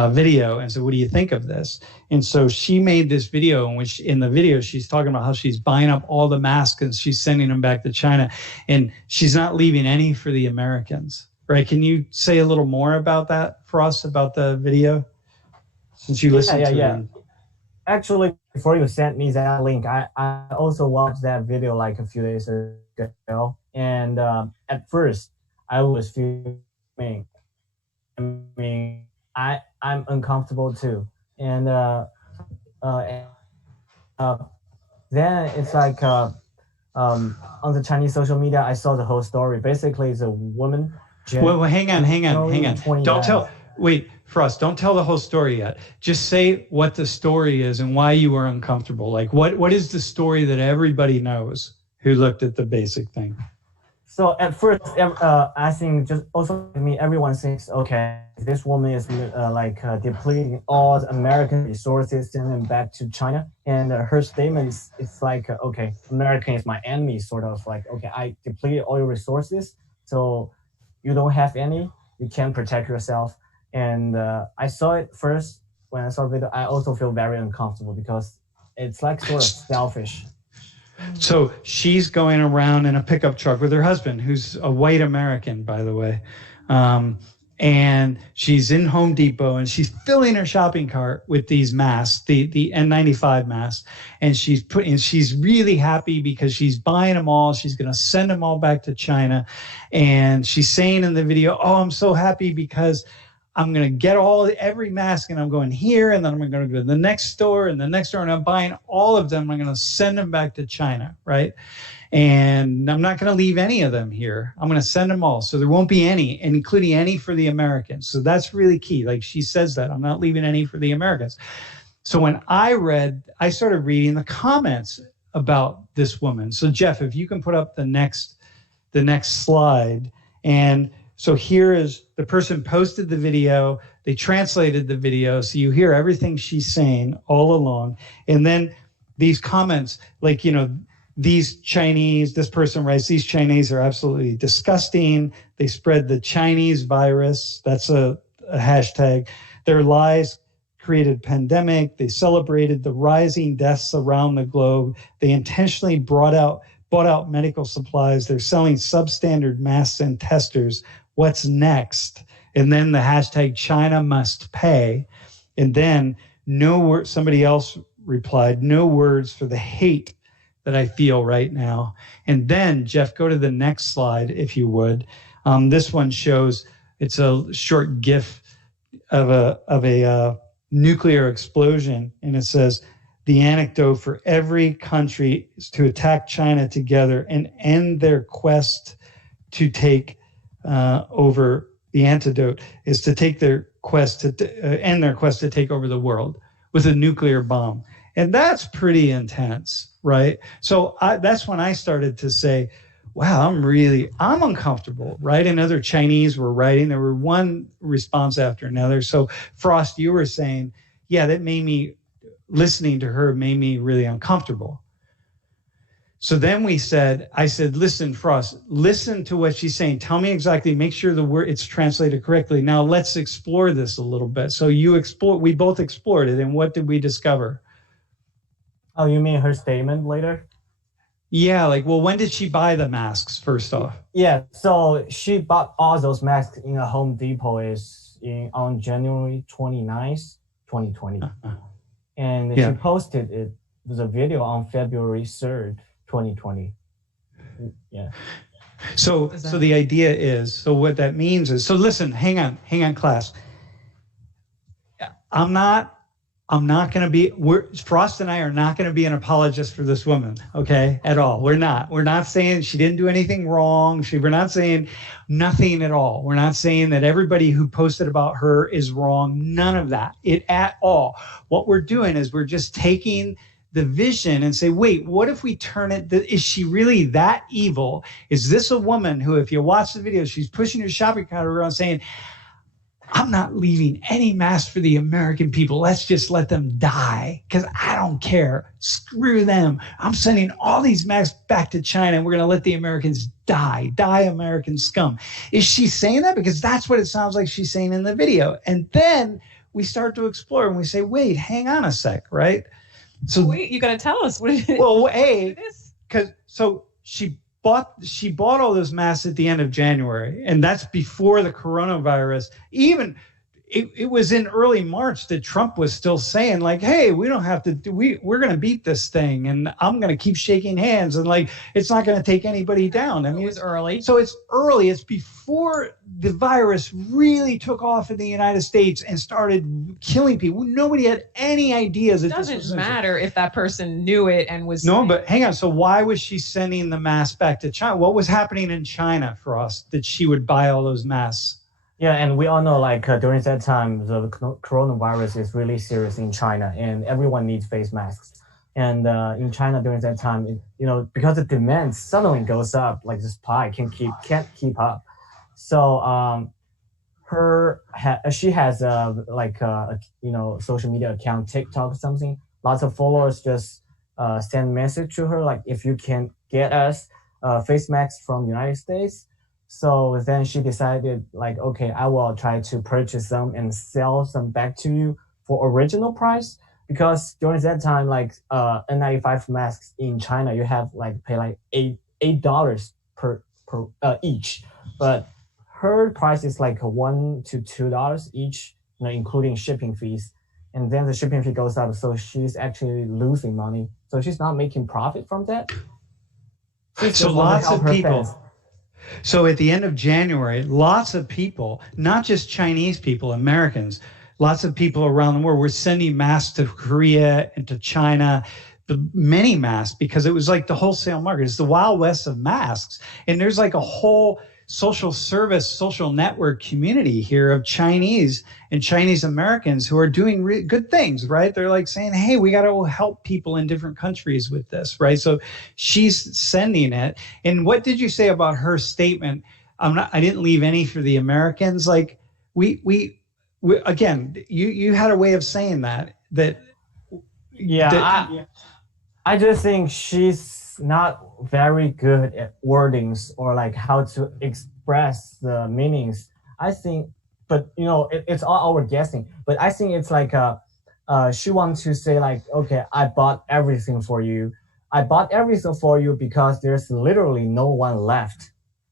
video and said, what do you think of this? And so she made this video in the video she's talking about how she's buying up all the masks and she's sending them back to China, and she's not leaving any for the Americans, right? Can you say a little more about that for us, about the video, since you listened to it? Actually, before you sent me that link, I also watched that video a few days ago, and at first I was feeling, I'm uncomfortable too, and then it's on the Chinese social media, I saw the whole story. Basically, it's a woman. Well, hang on. Don't tell. Wait, Frost, don't tell the whole story yet. Just say what the story is and why you were uncomfortable. What is the story that everybody knows who looked at the basic thing? So at first, I think just also everyone thinks, okay, this woman is depleting all the American resources, sending them back to China. And her statements, it's okay, American is my enemy, sort of okay, I depleted all your resources, so you don't have any, you can't protect yourself. And I saw it first, when I saw the video, I also feel very uncomfortable because it's sort of selfish. So she's going around in a pickup truck with her husband, who's a white American, by the way. and she's in Home Depot and she's filling her shopping cart with these masks, the N95 masks, and she's really happy because she's buying them all. She's going to send them all back to China, and she's saying in the video, "Oh, I'm so happy because I'm going to get every mask, and I'm going here, and then I'm going to go to the next store and the next store, and I'm buying all of them. I'm going to send them back to China, right? And I'm not going to leave any of them here. I'm going to send them all. So there won't be any, including any for the Americans." So that's really key. Like she says that, I'm not leaving any for the Americans. So when I started reading the comments about this woman. So Jeff, if you can put up the next slide. And so here is the person posted the video. They translated the video. So you hear everything she's saying all along. And then these comments, like, these Chinese, this person writes, "These Chinese are absolutely disgusting. They spread the Chinese virus." That's a hashtag. "Their lies created pandemic. They celebrated the rising deaths around the globe. They intentionally bought out medical supplies. They're selling substandard masks and testers. What's next?" And then the hashtag "China must pay." And then somebody else replied, "No words for the hate that I feel right now." And then, Jeff, go to the next slide, if you would. This one shows, it's a short GIF of a nuclear explosion. And it says, "The anecdote for every country is to attack China together and end their quest to take over. The antidote is to take their quest to end their quest to take over the world with a nuclear bomb." And that's pretty intense, right? So that's when I started to say, wow, I'm uncomfortable, right? And other Chinese were writing. There were one response after another. So Frost, you were saying, yeah, listening to her made me really uncomfortable. So then I said, "Listen, Frost, listen to what she's saying. Tell me exactly, make sure it's translated correctly. Now let's explore this a little bit." So we both explored it. And what did we discover? Oh, you mean her statement later? Yeah, when did she buy the masks, first off? Yeah, so she bought all those masks in a Home Depot on January 29th, 2020. And she posted the video on February 3rd, 2020. Yeah. So the idea is, so what that means is, so listen, hang on, class. Frost and I are not going to be an apologist for this woman, okay, at all. We're not saying she didn't do anything wrong. We're not saying nothing at all. We're not saying that everybody who posted about her is wrong. None of that, at all. What we're doing is we're just taking the vision and say, wait, what if we turn it? Is she really that evil? Is this a woman who, if you watch the video, she's pushing her shopping cart around saying, "I'm not leaving any mask for the American people. Let's just let them die because I don't care. Screw them. I'm sending all these masks back to China and we're going to let the Americans die. Die, American scum." Is she saying that? Because that's what it sounds like she's saying in the video. And then we start to explore and we say, wait, hang on a sec, right? So wait, you got to tell us. Well, because she bought all those masks at the end of January, and that's before the coronavirus. Even it was in early March that Trump was still saying, like, "Hey, we don't have to we're going to beat this thing, and I'm going to keep shaking hands, and it's not going to take anybody down." I mean, it was early. So it's early. It's before the virus really took off in the United States and started killing people. Nobody had any idea that it doesn't matter if that person knew it and was. No, but hang on. So why was she sending the masks back to China? What was happening in China for us that she would buy all those masks? Yeah, and we all know during that time, the coronavirus is really serious in China and everyone needs face masks. And in China during that time, because the demand suddenly goes up, like the supply can't keep up. So she has a social media account, TikTok or something. Lots of followers just send message to her, like, if you can get us face masks from United States. So then she decided, like, okay, I will try to purchase them and sell them back to you for original price. Because during that time, N95 masks in China, you have pay $8 per each. But her price is like $1 to $2 each, including shipping fees. And then the shipping fee goes up, so she's actually losing money. So she's not making profit from that. So lots of people. So at the end of January, lots of people, not just Chinese people, Americans, lots of people around the world were sending masks to Korea and to China, many masks, because it was like the wholesale market. It's the Wild West of masks. And there's like a whole social service, social network community here of Chinese and Chinese Americans who are doing good things, right? They're like saying, hey, we got to help people in different countries with this, right? So she's sending it. And what did you say about her statement? I didn't leave any for the Americans. Like we again, you had a way of saying that. I just think she's not very good at wordings or like how to express the meanings. I think, but it's all our guessing. But I think it's like she wants to say like, okay, I bought everything for you. I bought everything for you because there's literally no one left.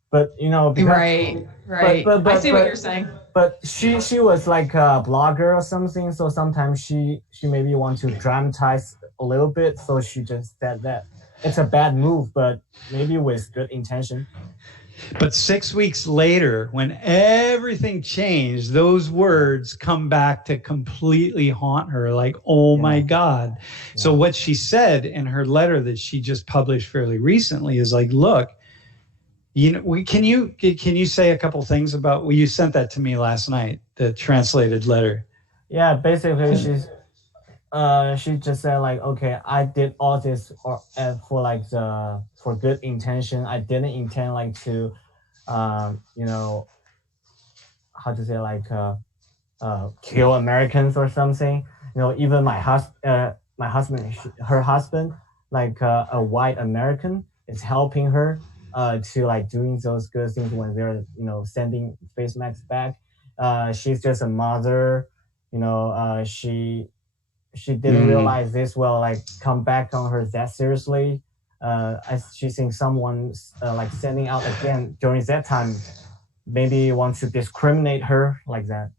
But because, right. But I see what you're saying. But she was like a blogger or something, so sometimes she maybe wants to dramatize a little bit, so she just said that. It's a bad move, but maybe with good intention. But 6 weeks later, when everything changed, those words come back to completely haunt her, like, oh my God. Yeah. So what she said in her letter that she just published fairly recently is like, look, can you say a couple things about, well, you sent that to me last night, the translated letter. Yeah, basically she just said like, okay, I did all this for good intention. I didn't intend like to, how to say, like kill Americans or something. Even her husband, like a white American, is helping her to like doing those good things when they're sending face masks back. She's just a mother. She didn't realize this will like come back on her that seriously. She thinks someone's like sending out again during that time, maybe wants to discriminate her like that.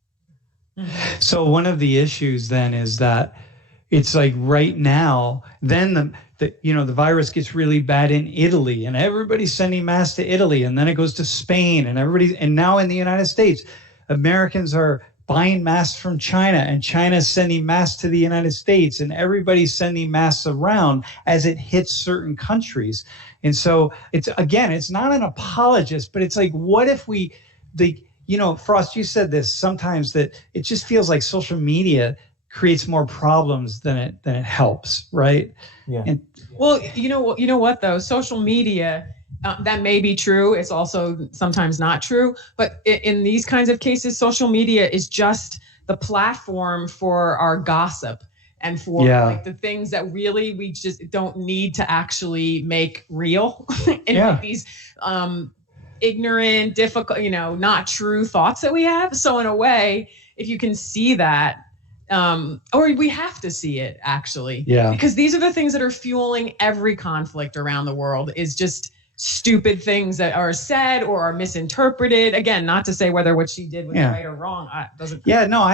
So one of the issues then is that it's like right now, then the virus gets really bad in Italy, and everybody's sending masks to Italy, and then it goes to Spain, and now in the United States, Americans are buying masks from China, and China's sending masks to the United States, and everybody's sending masks around as it hits certain countries. And so it's not an apologist, but it's like, what if Frost, you said this sometimes, that it just feels like social media creates more problems than it helps, right? Yeah. And, well, you know what though, social media, that may be true. It's also sometimes not true. But in these kinds of cases, social media is just the platform for our gossip and for like the things that really we just don't need to actually make real and like these ignorant, difficult, not true thoughts that we have. So in a way, if you can see that, or we have to see it actually, because these are the things that are fueling every conflict around the world, is just stupid things that are said or are misinterpreted. Again, not to say whether what she did was right or wrong. I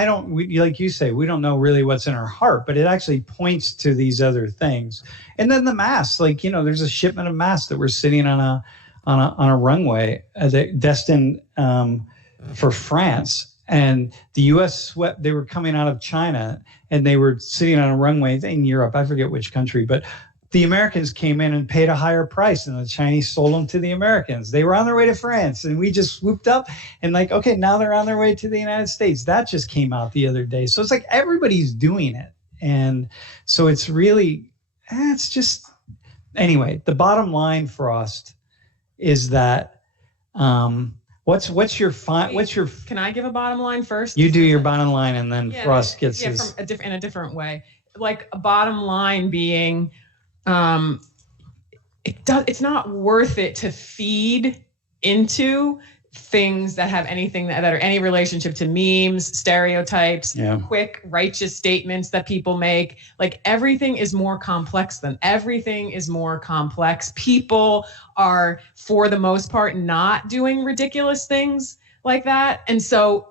don't. Like you say, we don't know really what's in her heart, but it actually points to these other things. And then the masks, like there's a shipment of masks that were sitting on a runway destined for France, and the U.S. They were coming out of China, and they were sitting on a runway in Europe. I forget which country, but the Americans came in and paid a higher price, and the Chinese sold them to the Americans. They were on their way to France, and we just swooped up and like, okay, now they're on their way to the United States. That just came out the other day. So it's like everybody's doing it. And so it's really, it's just, anyway, the bottom line, Frost, is that, what's your can I give a bottom line first? You do your bottom line, and then Frost gets his. In a different way. Like a bottom line being, it's not worth it to feed into things that have anything that are any relationship to memes, stereotypes, quick righteous statements that people make. Like everything is more complex. People are, for the most part, not doing ridiculous things. like that. And so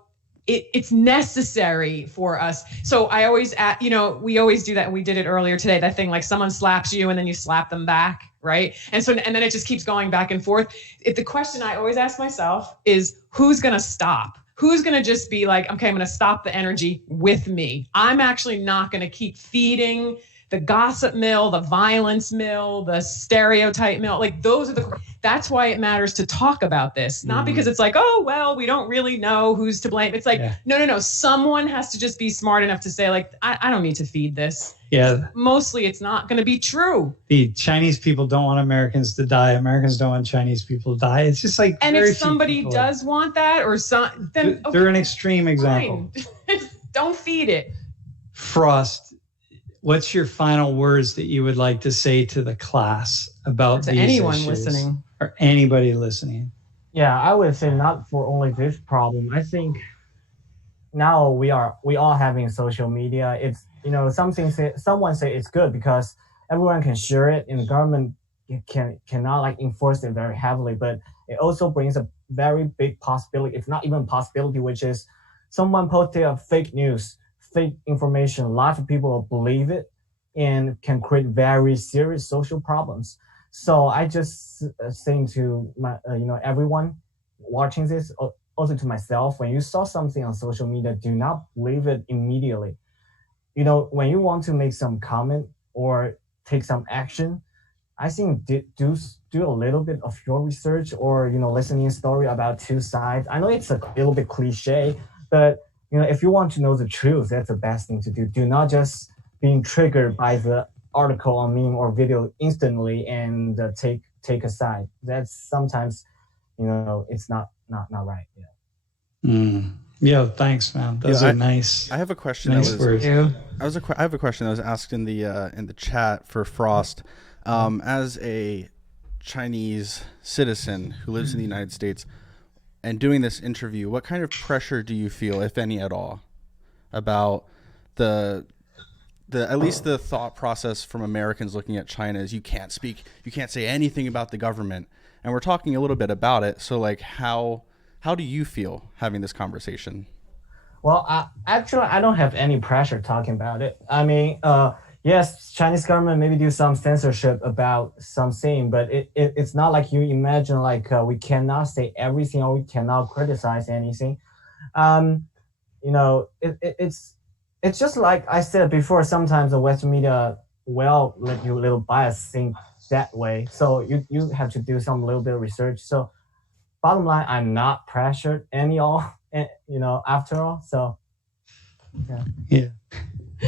it's necessary for us. So I always, we always do that. We did it earlier today, that thing, like someone slaps you and then you slap them back, right? And then it just keeps going back and forth. The question I always ask myself is, who's going to stop? Who's going to just be like, okay, I'm going to stop the energy with me. I'm actually not going to keep feeding the gossip mill, the violence mill, the stereotype mill. Like that's why it matters to talk about this. Not because it's like, oh, well, we don't really know who's to blame. It's like, no. Someone has to just be smart enough to say, like, I don't need to feed this. Yeah. Mostly it's not going to be true. The Chinese people don't want Americans to die. Americans don't want Chinese people to die. It's just like, and if somebody does want that, or then they're an extreme example. Don't feed it. Frost, what's your final words that you would like to say to the class about these anyone issues? Listening or anybody listening? Yeah, I would say not for only this problem. I think now we all having social media. It's, someone say it's good because everyone can share it, and the government cannot like enforce it very heavily. But it also brings a very big possibility, if not even possibility, which is someone posted a fake news, fake information. Lots of people will believe it and can create very serious social problems. So I just saying to my, everyone watching this, also to myself, when you saw something on social media, do not believe it immediately. When you want to make some comment or take some action, I think do a little bit of your research, or listening a story about two sides. I know it's a little bit cliche, but if you want to know the truth, that's the best thing to do. Do not just being triggered by the article or meme or video instantly and take a side. That's sometimes, it's not right. Yeah, thanks, man. Those are nice. I have a question. Nice words. I have a question that was asked in the chat for Frost. As a Chinese citizen who lives in the United States and doing this interview, what kind of pressure do you feel, if any at all, about the at least the thought process from Americans looking at China is you can't say anything about the government, and we're talking a little bit about it. So like how do you feel having this conversation? Well, actually, I don't have any pressure talking about it. I mean, yes, Chinese government maybe do some censorship about something, but it's not like you imagine, like we cannot say everything or we cannot criticize anything. It's just like I said before, sometimes the Western media will let you a little bias think that way. So you have to do some little bit of research. So bottom line, I'm not pressured after all. So yeah.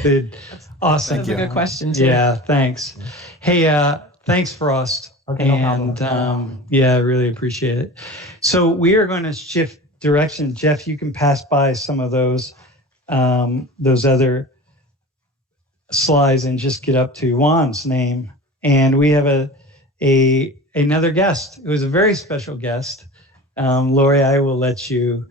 Good. Awesome. That's a good question too. Yeah, thanks. Hey, thanks, Frost. Okay, no problem. I really appreciate it. So we are going to shift direction. Jeff, you can pass by some of those other slides and just get up to Juan's name. And we have another guest. It was a very special guest. Lori, I will let you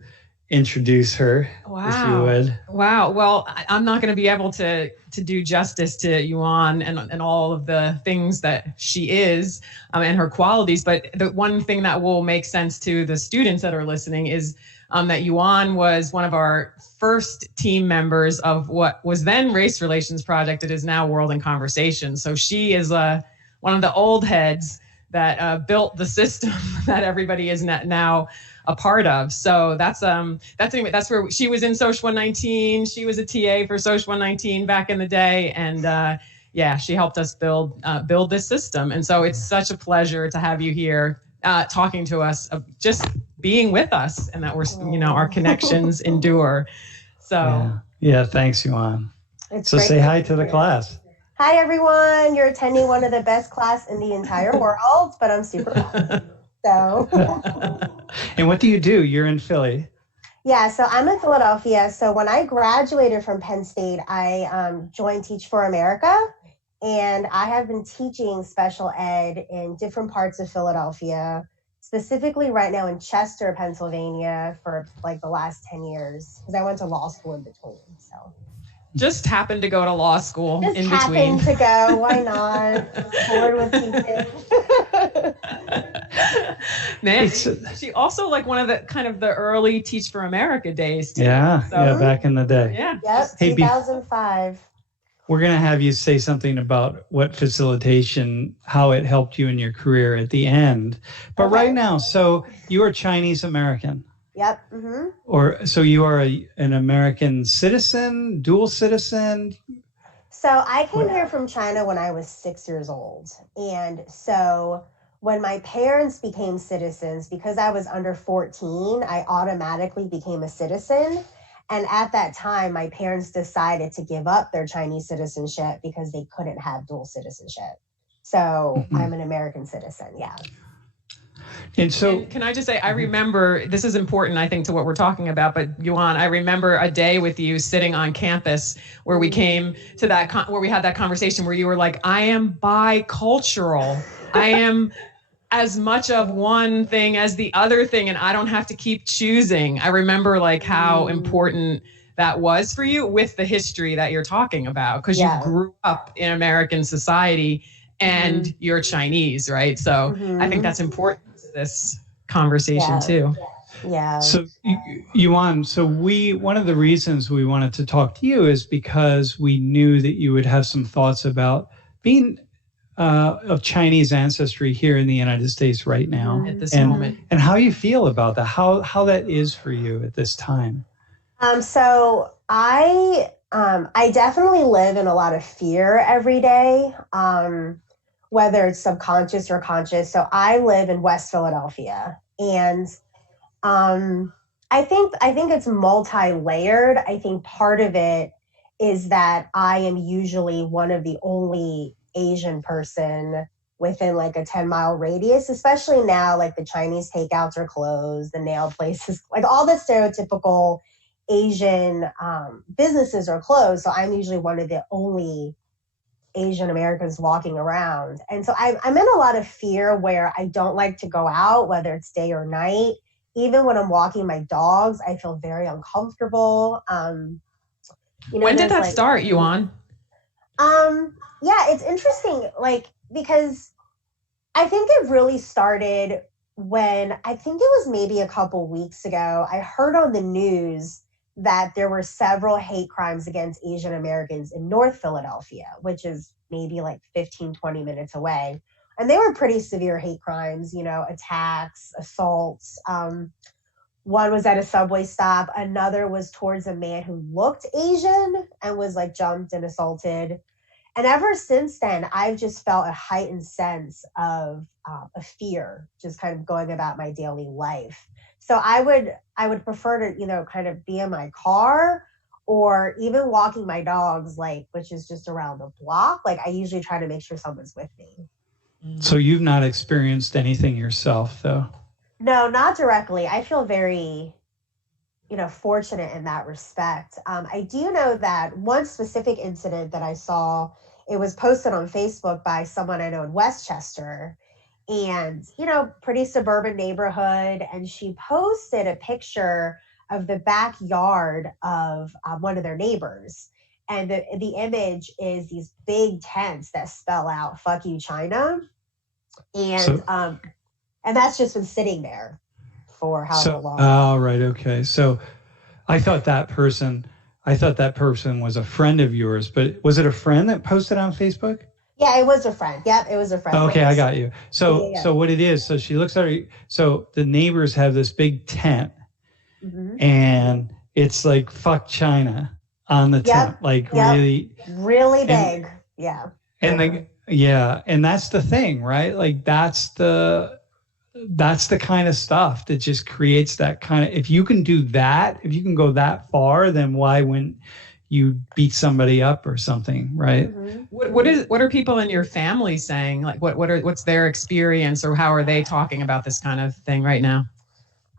introduce her, if you would. Wow. Well, I'm not going to be able to do justice to Yuan and all of the things that she is and her qualities. But the one thing that will make sense to the students that are listening is that Yuan was one of our first team members of what was then Race Relations Project. It is now World in Conversation. So she is one of the old heads that built the system that everybody is now a part of. So that's where she was in Social 119. She was a TA for Social 119 back in the day, and she helped us build this system. And so it's such a pleasure to have you here talking to us, just being with us, and that we're our connections endure. So yeah, thanks, Yuan. So say hi to the class. Hi, everyone. You're attending one of the best class in the entire world, but I'm super proud. So. And what do you do? You're in Philly. Yeah, so I'm in Philadelphia. So when I graduated from Penn State, I joined Teach for America, and I have been teaching special ed in different parts of Philadelphia, specifically right now in Chester, Pennsylvania, for like the last 10 years, because I went to law school in between. So. Just happened to go to law school Just in happened between. to go. Why not? Bored with teaching. Man, she also like one of the kind of the early Teach for America days too. Yeah, So, yeah, back in the day. yeah. Yep, Hey, 2005. We're going to have you say something about what facilitation, how it helped you in your career at the end. But Okay. right now, so you are Chinese American. Yep. Mm-hmm. Or so you are an American citizen, dual citizen? So I came here from China when I was 6 years old. And so when my parents became citizens, because I was under 14, I automatically became a citizen. And at that time, my parents decided to give up their Chinese citizenship because they couldn't have dual citizenship. So I'm an American citizen, yeah. And so, And can I just say, I remember, this is important, I think, to what we're talking about, but Yuan, I remember a day with you sitting on campus where we came to that, where we had that conversation where you were like, I am bicultural. I am as much of one thing as the other thing, and I don't have to keep choosing. I remember like how important that was for you with the history that you're talking about, because you grew up in American society and you're Chinese, right? So I think that's important to this conversation too. Yeah. So Yuan, so one of the reasons we wanted to talk to you is because we knew that you would have some thoughts about being of Chinese ancestry here in the United States right now at this moment, and how you feel about that, how that is for you at this time. So I definitely live in a lot of fear every day, whether it's subconscious or conscious. So I live in West Philadelphia, and I think it's multi-layered. I think part of it is that I am usually one of the only Asian person within like a 10-mile radius, especially now, like the Chinese takeouts are closed, the nail places, like all the stereotypical Asian businesses are closed. So I'm usually one of the only Asian Americans walking around. And so I'm in a lot of fear where I don't like to go out, whether it's day or night. Even when I'm walking my dogs, I feel very uncomfortable. When did that start, Yuan? Yeah, it's interesting, like, because I think it really started when, I think it was maybe a couple weeks ago, I heard on the news that there were several hate crimes against Asian Americans in North Philadelphia, which is maybe like 15, 20 minutes away. And they were pretty severe hate crimes, attacks, assaults. One was at a subway stop. Another was towards a man who looked Asian and was like jumped and assaulted. And ever since then, I've just felt a heightened sense of a fear, just kind of going about my daily life. So I would prefer to, kind of be in my car or even walking my dogs, like, which is just around the block. Like, I usually try to make sure someone's with me. So you've not experienced anything yourself, though? No, not directly. I feel very, fortunate in that respect. I do know that one specific incident that I saw, it was posted on Facebook by someone I know in Westchester, and, pretty suburban neighborhood. And she posted a picture of the backyard of one of their neighbors. And the image is these big tents that spell out "fuck you, China." And and that's just been sitting there for however long. Oh, right. Okay. So I thought that person was a friend of yours, but was it a friend that posted on Facebook? Yeah, it was a friend. Yep, it was a friend. Okay, I got you. So, Yeah. So what it is, so she looks at her, so the neighbors have this big tent and it's like "fuck China" on the tent, like really big. Yeah. And and that's the thing, right? Like that's the kind of stuff that just creates that kind of, if you can do that, if you can go that far, then why wouldn't you beat somebody up or something, right? What are people in your family saying? Like what's their experience, or how are they talking about this kind of thing right now?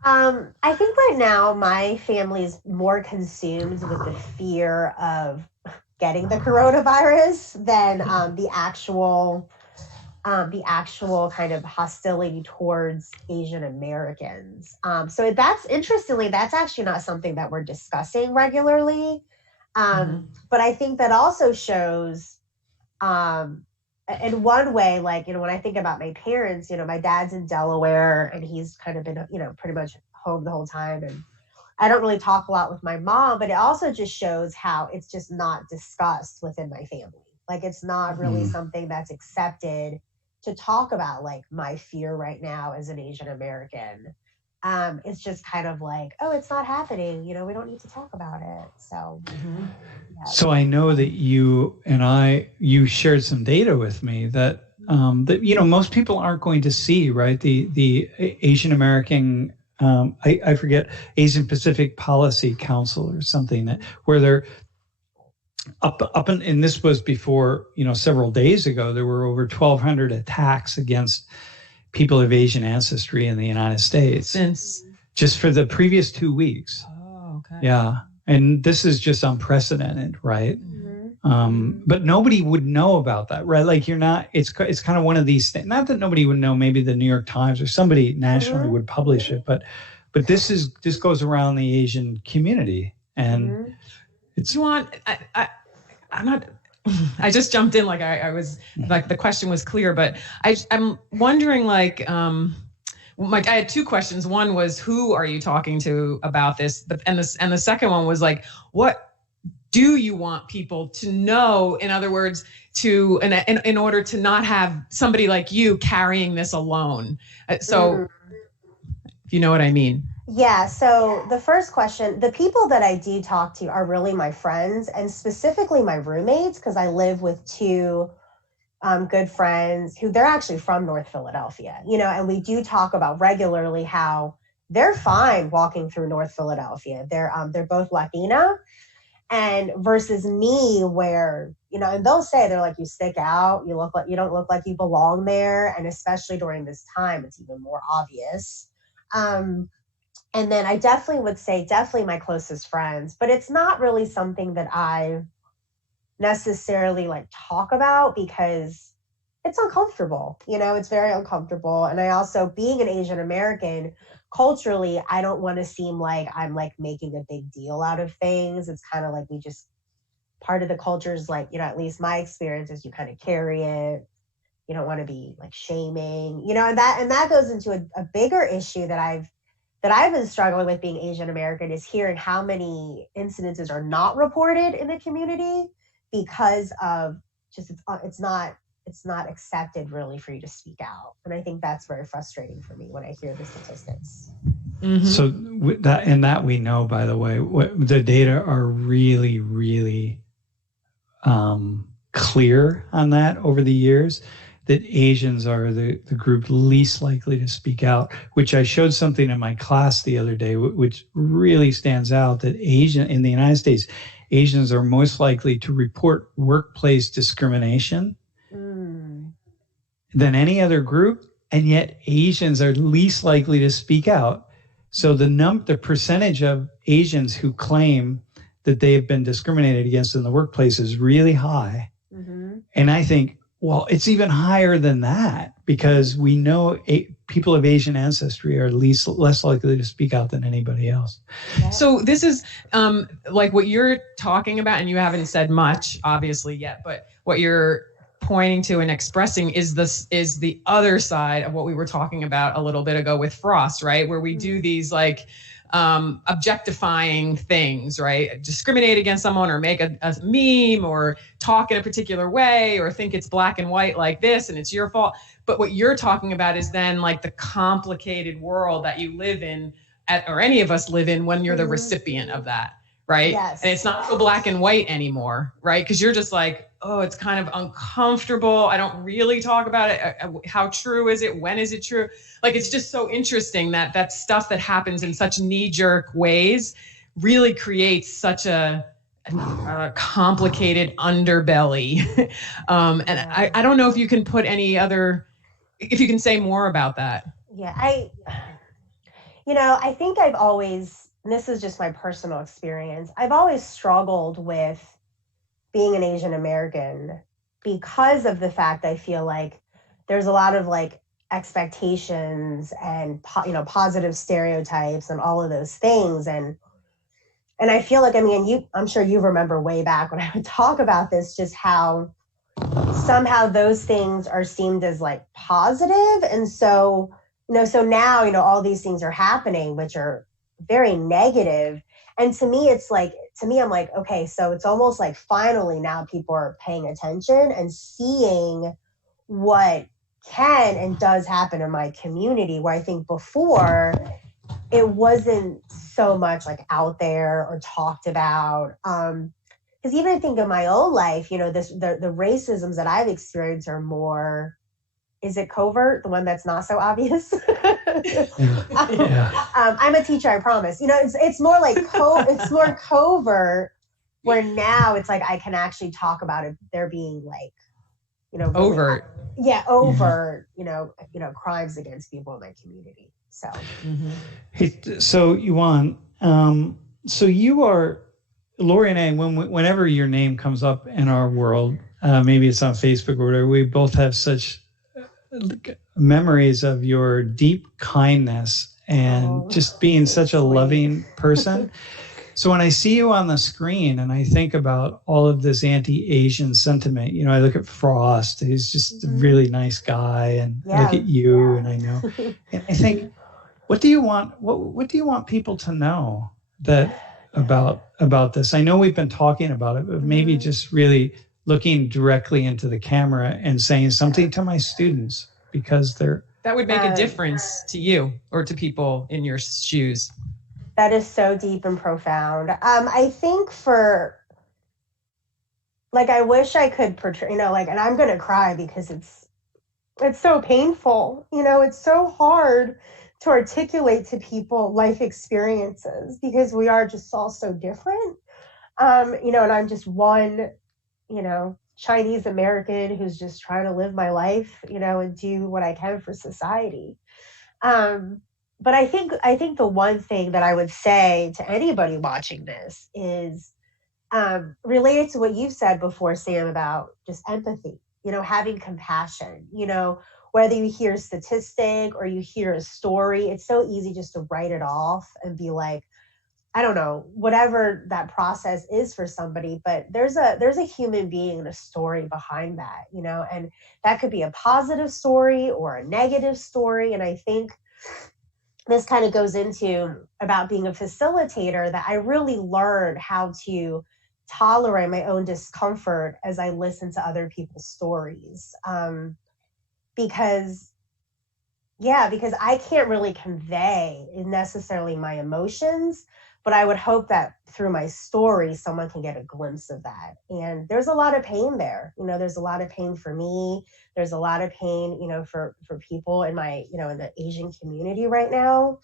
I think right now my family is more consumed with the fear of getting the coronavirus than the actual kind of hostility towards Asian Americans. So that's, interestingly, that's actually not something that we're discussing regularly. But I think that also shows, in one way, like, when I think about my parents, my dad's in Delaware and he's kind of been, pretty much home the whole time. And I don't really talk a lot with my mom, but it also just shows how it's just not discussed within my family. Like, it's not really something that's accepted to talk about, like, my fear right now as an Asian American. It's just kind of like, oh, it's not happening. We don't need to talk about it. So, yeah. So I know that you shared some data with me that most people aren't going to see, right? The Asian American, I forget, Asian Pacific Policy Council or something, where they're up and this was before, several days ago, there were over 1,200 attacks against people of Asian ancestry in the United States. Since just for the previous 2 weeks. Oh, okay. Yeah. And this is just unprecedented, right? But nobody would know about that, right? Like, it's kind of one of these things, not that nobody would know, maybe the New York Times or somebody nationally would publish it, but this goes around the Asian community. And it's. Do you want, I'm not, I just jumped in like I was, like the question was clear, but I'm wondering, like, I had two questions. One was, who are you talking to about this? But and the second one was like, what do you want people to know? In other words, in order to not have somebody like you carrying this alone. So, if you know what I mean. Yeah. So the first question, the people that I do talk to are really my friends, and specifically my roommates, because I live with two good friends who they're actually from North Philadelphia, and we do talk about regularly how they're fine walking through North Philadelphia. They're both Latina, and versus me, where, and they'll say, they're like, you stick out, you don't look like you belong there. And especially during this time, it's even more obvious. And then I definitely would say my closest friends, but it's not really something that I necessarily like talk about because it's uncomfortable. It's very uncomfortable. And I also, being an Asian American, culturally, I don't want to seem like I'm like making a big deal out of things. It's kind of like part of the culture is like, at least my experience is you kind of carry it. You don't want to be like shaming, and that goes into a bigger issue that I've been struggling with being Asian American, is hearing how many incidences are not reported in the community because of just it's not accepted really for you to speak out. And I think that's very frustrating for me when I hear the statistics. So that we know, by the way, the data are really, really clear on that over the years, that Asians are the group least likely to speak out, which I showed something in my class the other day, which really stands out, that in the United States, Asians are most likely to report workplace discrimination than any other group, and yet Asians are least likely to speak out. So the percentage of Asians who claim that they have been discriminated against in the workplace is really high. And I think, well, it's even higher than that, because we know people of Asian ancestry are less likely to speak out than anybody else. So this is like what you're talking about, and you haven't said much, obviously, yet, but what you're pointing to and expressing is the other side of what we were talking about a little bit ago with Frost, right? Where we do these like objectifying things, right? Discriminate against someone, or make a meme, or talk in a particular way, or think it's black and white like this and it's your fault. But what you're talking about is then like the complicated world that you live in, or any of us live in, when you're the recipient of that, right? Yes. And it's not so black and white anymore, right? Because you're just like, oh, it's kind of uncomfortable. I don't really talk about it. How true is it? When is it true? Like, it's just so interesting that stuff that happens in such knee-jerk ways really creates such a complicated underbelly. And I don't know if you can put if you can say more about that. Yeah, I think I've always, and this is just my personal experience, I've always struggled with being an Asian American because of the fact I feel like there's a lot of like expectations and positive stereotypes and all of those things. And And I feel like, I mean, I'm sure you remember way back when I would talk about this, just how somehow those things are seen as like positive. And so, so now, all these things are happening, which are very negative. And to me, I'm like, okay, so it's almost like finally now people are paying attention and seeing what can and does happen in my community, where I think before it wasn't so much like out there or talked about. Because even I think in my own life, the racisms that I've experienced are more, is it covert? The one that's not so obvious? I'm a teacher, I promise. It's more like it's more covert, where now it's like I can actually talk about it. They're being like, really, overt. Overt, crimes against people in my community. So, Hey, so Yuan, so you are, Lori and I, whenever your name comes up in our world, maybe it's on Facebook or whatever, we both have such memories of your deep kindness and just being such a loving person. So when I see you on the screen and I think about all of this anti-Asian sentiment, I look at Frost, he's just a really nice guy, and I look at you and I know, and I think, what do you want people to know about this? I know we've been talking about it, but maybe just really looking directly into the camera and saying something to my students, because that would make a difference to you or to people in your shoes. That is so deep and profound. I think I wish I could portray, and I'm going to cry because it's so painful. It's so hard to articulate to people life experiences, because we are just all so different. And I'm just one, Chinese American who's just trying to live my life, and do what I can for society. But I think the one thing that I would say to anybody watching this is related to what you've said before, Sam, about just empathy, having compassion, whether you hear a statistic or you hear a story, it's so easy just to write it off and be like, I don't know, whatever that process is for somebody, but there's a human being and a story behind that, and that could be a positive story or a negative story. And I think this kind of goes into about being a facilitator, that I really learned how to tolerate my own discomfort as I listen to other people's stories. Because I can't really convey necessarily my emotions, but I would hope that through my story, someone can get a glimpse of that. And there's a lot of pain there. There's a lot of pain for me. There's a lot of pain, for people in my, in the Asian community right now.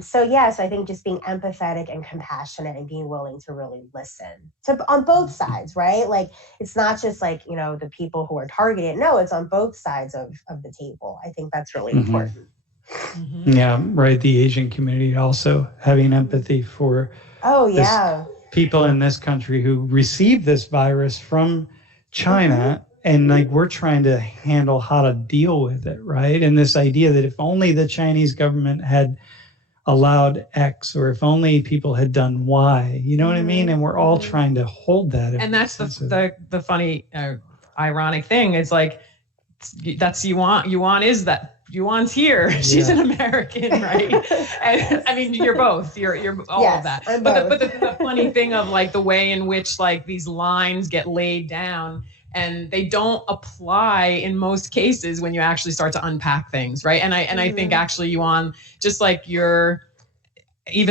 So I think just being empathetic and compassionate and being willing to really listen on both sides, right? Like, it's not just like, the people who are targeted. No, it's on both sides of the table. I think that's really important. Yeah, right. The Asian community also having empathy for people in this country who received this virus from China. And like, we're trying to handle how to deal with it, right? And this idea that if only the Chinese government had allowed X, or if only people had done Y, you know what I mean? And we're all trying to hold that. And that's the funny, ironic thing. It's like, that's Yuan is that. Yuan's here. She's an American, right? And, I mean, you're both. You're all of that. But the funny thing of like the way in which like these lines get laid down, and they don't apply in most cases when you actually start to unpack things, right? And I think actually, Yuan, just like even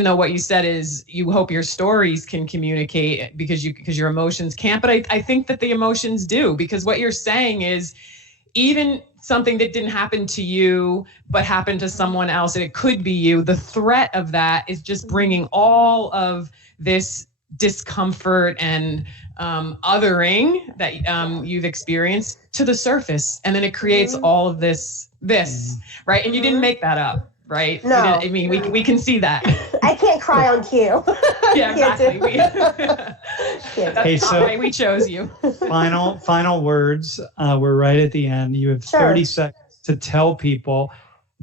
though what you said is you hope your stories can communicate because your emotions can't, but I think that the emotions do, because what you're saying is, even something that didn't happen to you but happened to someone else, and it could be you, the threat of that is just bringing all of this discomfort and othering that you've experienced to the surface, and then it creates all of this right? And you didn't make that up, right? No. I mean, we can see that. I can't cry on cue. Yeah, exactly. That's not why we chose you. Final words. We're right at the end. You have 30 seconds to tell people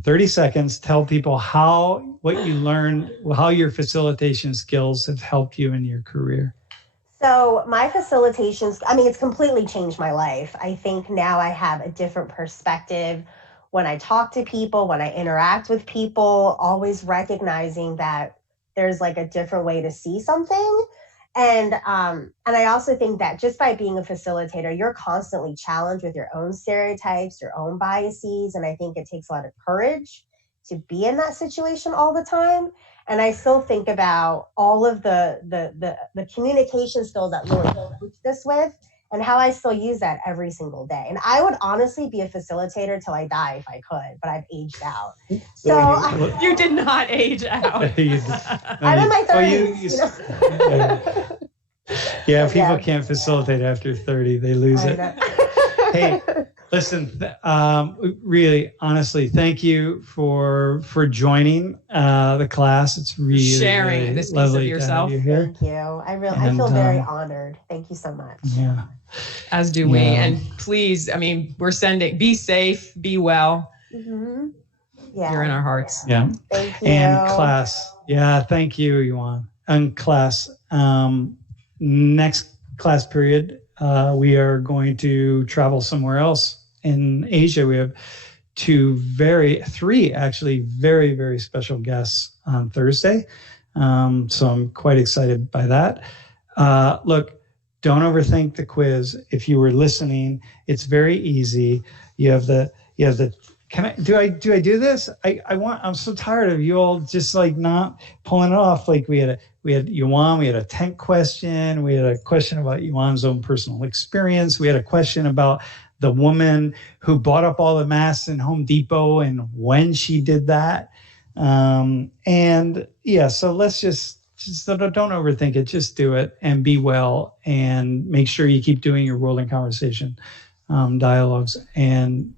30 seconds. Tell people what you learned, how your facilitation skills have helped you in your career. So my facilitations, it's completely changed my life. I think now I have a different perspective when I talk to people, when I interact with people, always recognizing that there's like a different way to see something. And I also think that just by being a facilitator, you're constantly challenged with your own stereotypes, your own biases. And I think it takes a lot of courage to be in that situation all the time. And I still think about all of the communication skills that Lily coached us with and how I still use that every single day. And I would honestly be a facilitator till I die if I could, but I've aged out. So you did not age out. I'm in my 30s. Yeah, people can't facilitate after 30. They lose it. Hey, listen, really, honestly, thank you for joining the class. It's really sharing really this piece lovely of yourself. To have you here. Thank you. I feel very honored. Thank you so much. Yeah. As do we. And please, be safe, be well. Mm-hmm. Yeah. You're in our hearts. Yeah. Thank you. And class. Yeah, thank you, Yuan. And class. Next class period, we are going to travel somewhere else in Asia. We have three actually very, very special guests on Thursday. So I'm quite excited by that. Look, don't overthink the quiz. If you were listening, it's very easy. You have the do I do this? I'm so tired of you all just like not pulling it off. Like we had Yuan, we had a tent question, we had a question about Yuan's own personal experience, we had a question about the woman who bought up all the masks in Home Depot and when she did that. And yeah, so let's just don't overthink it. Just do it and be well, and make sure you keep doing your World in Conversation dialogues. And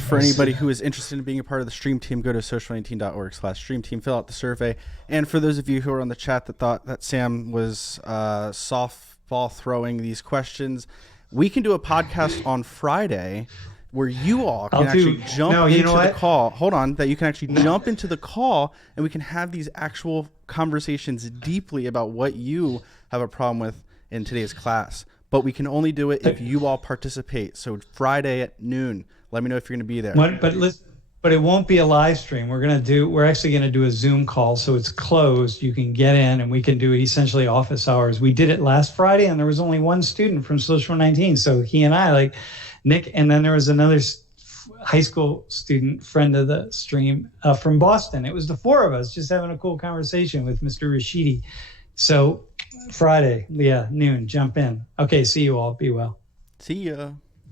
for anybody who is interested in being a part of the stream team, go to social19.org/stream team, fill out the survey. And for those of you who are on the chat that thought that Sam was softball throwing these questions, we can do a podcast on Friday where you all can jump into the call. Hold on, that you can actually jump into the call and we can have these actual conversations deeply about what you have a problem with in today's class. But we can only do it if you all participate. So Friday at noon. Let me know if you're going to be there. But it won't be a live stream. We're actually going to do a Zoom call, so it's closed. You can get in, and we can do it essentially office hours. We did it last Friday, and there was only one student from Social 19. So he and I, like Nick, and then there was another high school student, friend of the stream from Boston. It was the four of us just having a cool conversation with Mr. Rashidi. So Friday, noon, jump in. Okay, see you all. Be well. See ya.